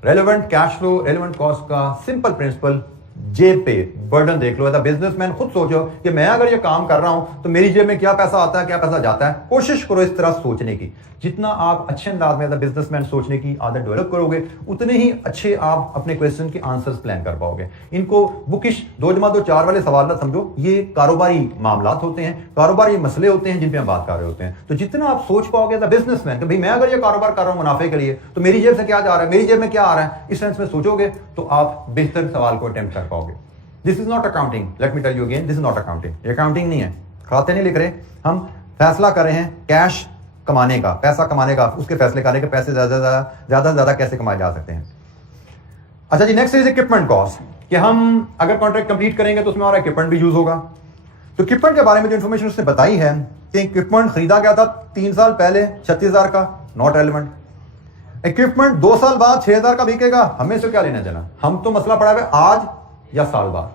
Relevant cash flow, relevant cost का सिंपल प्रिंसिपल, जेब पे बर्डन देख लो। एज अ बिजनेसमैन खुद सोचो कि मैं अगर ये काम कर रहा हूं तो मेरी जेब में क्या पैसा आता है, क्या पैसा जाता है। कोशिश करो इस तरह सोचने की। जितना आप अच्छे अंदाज में एज अ बिजनेसमैन सोचने की आदत डेवलप करोगे, उतने ही अच्छे आप अपने क्वेश्चन के आंसर्स प्लान कर पाओगे। इनको बुकिश 2+2=4 वाले सवाल ना समझो, ये कारोबारी मामलात होते हैं, कारोबारी मसले होते हैं जिन पे हम बात कर रहे होते हैं। तो जितना आप सोच पाओगे एज अ बिजनेसमैन कि भाई मैं अगर ये कारोबार कर रहा हूं मुनाफे के लिए, तो मेरी जेब से क्या जा रहा है, मेरी जेब में क्या आ रहा है, इस सेंस में सोचोगे तो आप बेहतर सवाल को अटेम्प्ट कर पाओगे। This is not accounting, let me tell you again, this is not accounting. ये अकाउंटिंग नहीं है, खाते नहीं लिख रहे, हम फैसला कर रहे हैं कैश कमाने का, पैसा कमाने का, उसके फैसले कर रहे हैं कि पैसे ज्यादा से ज्यादा कैसे कमाए जा सकते हैं। अच्छा जी, नेक्स्ट इज इक्विपमेंट कॉस्ट, कि हम अगर कॉन्ट्रैक्ट कंप्लीट करेंगे तो उसमें हमारा इक्विपमेंट भी यूज होगा। तो इक्विपमेंट के बारे में जो इन्फॉर्मेशन उसने बताई है कि इक्विपमेंट खरीदा गया था 3 साल पहले 36,000 का, नॉट रेलेवेंट। इक्विपमेंट 2 साल बाद 6,000 का बिकेगा, हमें से क्या लेना देना, हम तो मसला पड़ा है आज या साल बाद।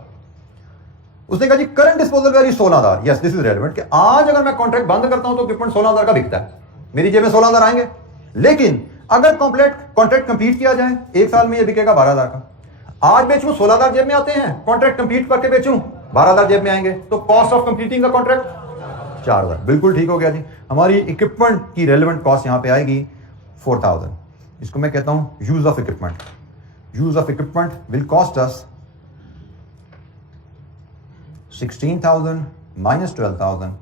उसने कहा जी current disposal value 16,000, yes this is relevant, कि आज अगर मैं कॉन्ट्रैक्ट बंद करता हूं तो इक्विपमेंट 16,000 का बिकता है, मेरी जेब में 16,000 आएंगे। लेकिन अगर कॉन्ट्रैक्ट कंप्लीट किया जाए 1 साल में ये बिकेगा 12,000 का। आज बेचूं 16,000 जेब में आते हैं, कॉन्ट्रैक्ट कंप्लीट करके बेचूं 12,000 जेब में आएंगे, तो कॉस्ट ऑफ कंप्लीटिंग का कॉन्ट्रैक्ट 4,000। बिल्कुल ठीक हो गया जी। हमारी इक्विपमेंट की रेलेवेंट कॉस्ट यहां पे आएगी 4,000। इसको मैं कहता हूं use of equipment. Use of equipment will cost us 16,000 minus 12,000,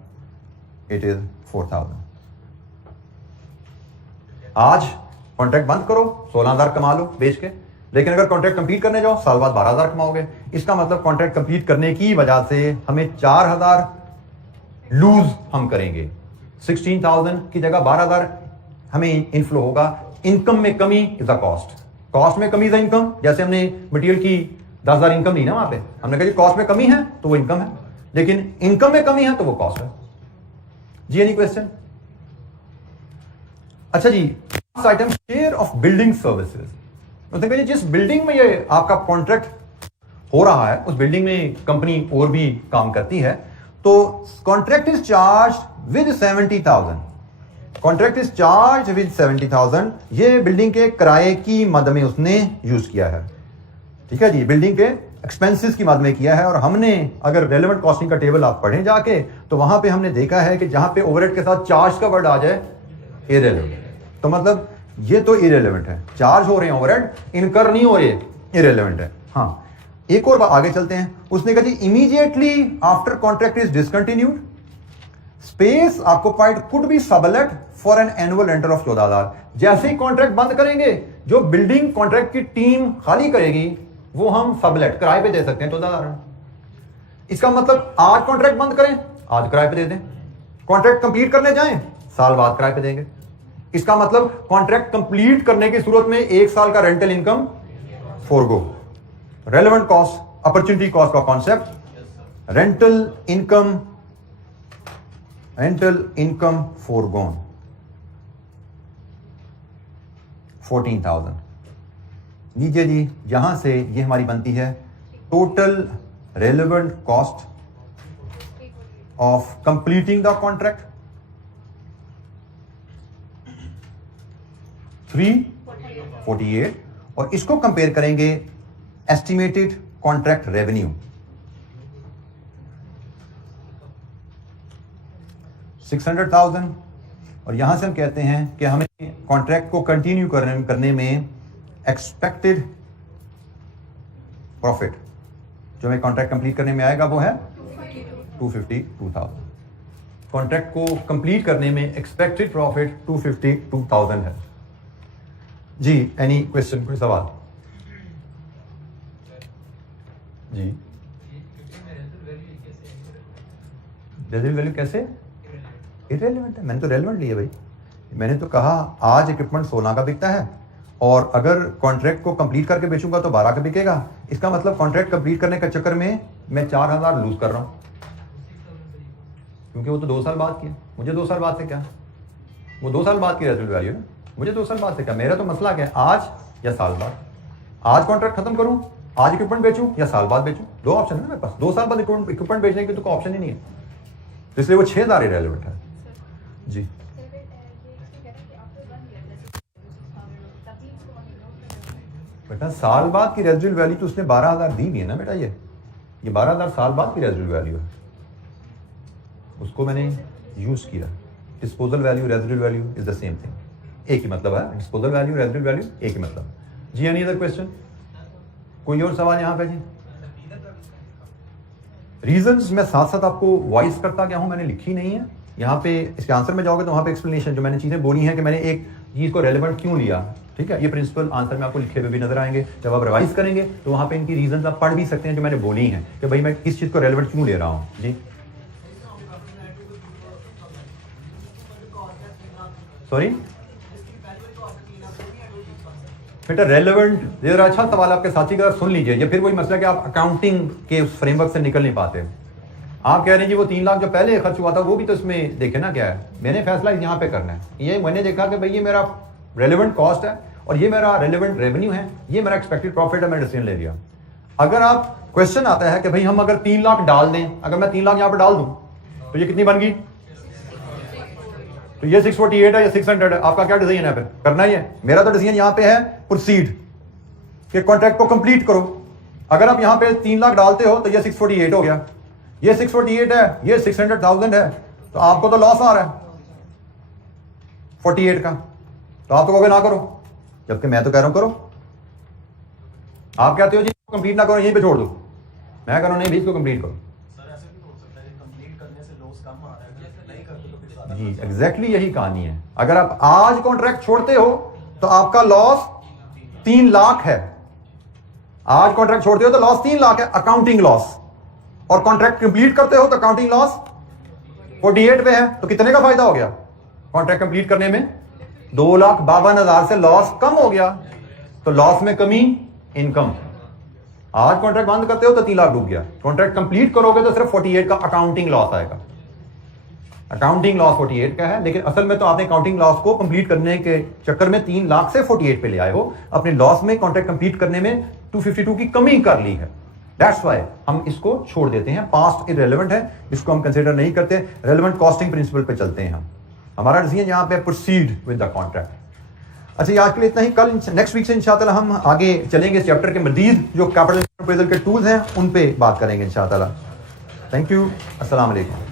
it is 4,000। आज कॉन्ट्रैक्ट बंद करो 16,000 कमा लो बेच के, लेकिन अगर कॉन्ट्रैक्ट कंप्लीट करने जाओ साल बाद 12,000 कमाओगे। इसका मतलब कॉन्ट्रैक्ट कंप्लीट करने की वजह से हमें 4,000 लूज हम करेंगे। 16,000 की जगह 12,000 हमें इनफ्लो होगा। इनकम में कमी इज अ कॉस्ट, कॉस्ट में कमी इज अ इनकम। जैसे हमने मटेरियल की 10,000 इनकम ली ना, वहां पे हमने कहा कॉस्ट में कमी है तो वो इनकम है, लेकिन इनकम में कमी है तो वो कॉस्ट है। जी एनी क्वेश्चन? अच्छा जी, item share of building services. उसने कहा जिस बिल्डिंग में ये आपका कॉन्ट्रैक्ट हो रहा है उस बिल्डिंग में कंपनी और भी काम करती है, तो contract is charge with 70,000। Contract is charge with 70,000। ये बिल्डिंग के किराए की मद में उसने यूज किया है, ठीक है जी, बिल्डिंग के एक्सपेंसेस की मद में किया है। और हमने अगर रेलेवेंट कॉस्टिंग का टेबल आप पढ़ें जाके, तो वहां पे हमने देखा है कि जहां पे ओवरहेड के साथ चार्ज का वर्ड आ जाए इरेलेवेंट, तो मतलब ये तो इरेलेवेंट है। चार्ज हो रहे हैं ओवरहेड, इनकर नहीं हो रहे, इरेलेवेंट है। हाँ, एक और बात आगे चलते हैं। उसने कहा जी immediately after contract is discontinued space occupied could be sublet for an annual rental of 14,000। जैसे ही कॉन्ट्रैक्ट बंद करेंगे, जो बिल्डिंग कॉन्ट्रैक्ट की टीम खाली करेगी वो हम सबलेट किराए पे दे सकते हैं 14,000। इसका मतलब आज कॉन्ट्रैक्ट बंद करें, आज किराए पे दे दें, कॉन्ट्रैक्ट कंप्लीट करने जाएं, साल बाद किराए पे देंगे। इसका मतलब कॉन्ट्रैक्ट कंप्लीट करने की सूरत में 1 साल का rental income forgo. Relevant cost, opportunity cost का कॉन्सेप्ट, रेंटल इनकम फोरगोन 14,000। लीजिए जी, यहां से ये हमारी बनती है total relevant cost of completing the contract 348, और इसको कंपेयर करेंगे एस्टिमेटेड कॉन्ट्रैक्ट रेवेन्यू 600,000। और यहां से हम कहते हैं कि हमें कॉन्ट्रैक्ट को कंटिन्यू करने में एक्सपेक्टेड प्रॉफिट जो हमें कॉन्ट्रैक्ट कंप्लीट करने में आएगा वो है 252,000। कॉन्ट्रैक्ट को कंप्लीट करने में एक्सपेक्टेड प्रॉफिट 252,000 है जी। एनी क्वेश्चन, कोई सवाल? जी, रेजिडुअल वैल्यू कैसे इररिलेवेंट है? मैंने तो रेलेवेंट लिया भाई, मैंने तो कहा आज इक्विपमेंट 16 का बिकता है और अगर कॉन्ट्रैक्ट को कंप्लीट करके बेचूंगा तो 12 का बिकेगा। इसका मतलब कॉन्ट्रैक्ट कंप्लीट करने के चक्कर में मैं 4000 लूज कर रहा हूं, क्योंकि वो तो 2 साल बाद की है। मुझे 2 साल बाद से क्या, वो 2 साल बाद की रेजिडुअल वैल्यू है, मुझे 2 साल बाद से क्या। मेरा तो मसला क्या है, आज या साल बाद। आज कॉन्ट्रैक्ट खत्म करूं, आज इक्विपमेंट बेचूं या साल बाद बेचूं, 2 ऑप्शन है ना मेरे पास। 2 साल बाद इक्विपमेंट बेचने की तो कोई ऑप्शन ही नहीं है, इसलिए वो 6000 इरेलेवेंट है। जी बेटा, साल बाद की रेजिडुअल वैल्यू तो उसने 12000 दी भी है ना बेटा। ये 12000 साल बाद की रेजिडुअल वैल्यू है, उसको मैंने यूज किया। Disposal value residual value is the same thing, एक ही मतलब है। डिस्पोजल वैल्यू रेजिडुअल वैल्यू एक ही मतलब। जी एनी अदर क्वेश्चन, कोई और सवाल यहाँ पे जी? रीजंस मैं साथ साथ आपको वॉइस करता गया हूं, मैंने लिखी नहीं है यहाँ पे। इसके आंसर में जाओगे तो वहां पे एक्सप्लेनेशन जो मैंने चीजें बोली हैं कि मैंने एक चीज को रेलेवेंट क्यों लिया, ठीक है, ये प्रिंसिपल आंसर में आपको लिखे हुए भी नजर आएंगे। जब आप रिवाइज करेंगे तो वहां पे इनकी रीजंस आप पढ़ भी सकते हैं जो मैंने बोली हैं कि भाई मैं किस चीज को रेलेवेंट क्यों ले रहा हूँ। जी सॉरी बेटा, रेलेवेंट जरा अच्छा सवाल आपके साथी का सुन लीजिए। ये फिर वही मसला कि आप अकाउंटिंग के उस फ्रेमवर्क से निकल नहीं पाते। आप कह रहे हैं जी वो 3 लाख जो पहले खर्च हुआ था वो भी तो इसमें देखे ना क्या है। मैंने फैसला यहाँ पे करना है, ये मैंने देखा कि भाई ये मेरा रेलेवेंट कॉस्ट है और ये मेरा रेलेवेंट रेवेन्यू है, ये मेरा एक्सपेक्टेड प्रॉफिट है, मैंने डिसीजन ले लिया। अगर आप क्वेश्चन आता है कि भाई हम अगर 3 लाख डाल दें, अगर मैं 3 लाख यहाँ पर डाल दूं तो ये कितनी बन गई, तो ये 648 है या 600 है, आपका क्या डिसीजन है? फिर करना ही है। मेरा तो डिसीजन यहाँ पे है प्रोसीड, कि कॉन्ट्रैक्ट को कंप्लीट करो। अगर आप यहाँ पे 3 लाख डालते हो तो ये 648 हो गया, ये 648 है, ये 600,000 है, तो आपको तो लॉस आ रहा है 48 का, तो आप तो कहोगे ना करो, जबकि मैं तो कह रहा हूं करो। आप कहते हो जी कंप्लीट ना करो, यहीं पे छोड़ दो, मैं कह रहा हूं नहीं भाई इसको कंप्लीट करो। जी एग्जैक्टली यही कहानी है। अगर आप आज कॉन्ट्रैक्ट छोड़ते हो तो आपका लॉस 3 लाख है। आज कॉन्ट्रैक्ट छोड़ते हो तो लॉस 3 लाख है, अकाउंटिंग लॉस। और कॉन्ट्रैक्ट कंप्लीट करते हो तो अकाउंटिंग लॉस 48 पे है, तो कितने का फायदा हो गया? कॉन्ट्रैक्ट कंप्लीट करने में 2,52,000 से लॉस कम हो गया, तो लॉस में कमी इनकम। आज कॉन्ट्रैक्ट बंद करते हो तो 3 लाख डूब गया, कॉन्ट्रैक्ट कंप्लीट करोगे तो सिर्फ 48 का अकाउंटिंग लॉस आएगा। अकाउंटिंग लॉस 48 का है, लेकिन असल में तो आपने अकाउंटिंग लॉस को कंप्लीट करने के चक्कर में 3 लाख से 48 पे ले आए हो। अपने लॉस में कॉन्ट्रैक्ट कंप्लीट करने में 252 की कमी कर ली है। दैट्स व्हाई हम इसको छोड़ देते हैं, पास्ट इररिलेवेंट है, इसको हम कंसीडर नहीं करते, रेलेवेंट कॉस्टिंग प्रिंसिपल पे चलते हैं हम। हमारा डिसीजन यहाँ पे प्रोसीड विद द कॉन्ट्रैक्ट। अच्छा, ये आज के लिए इतना ही। कल नेक्स्ट वीक से इंशाअल्लाह हम आगे चलेंगे, चैप्टर के मजीद जो कैपिटल अप्रेजल के टूल्स हैं उन पे बात करेंगे इंशाअल्लाह। थैंक यू, अस्सलाम वालेकुम।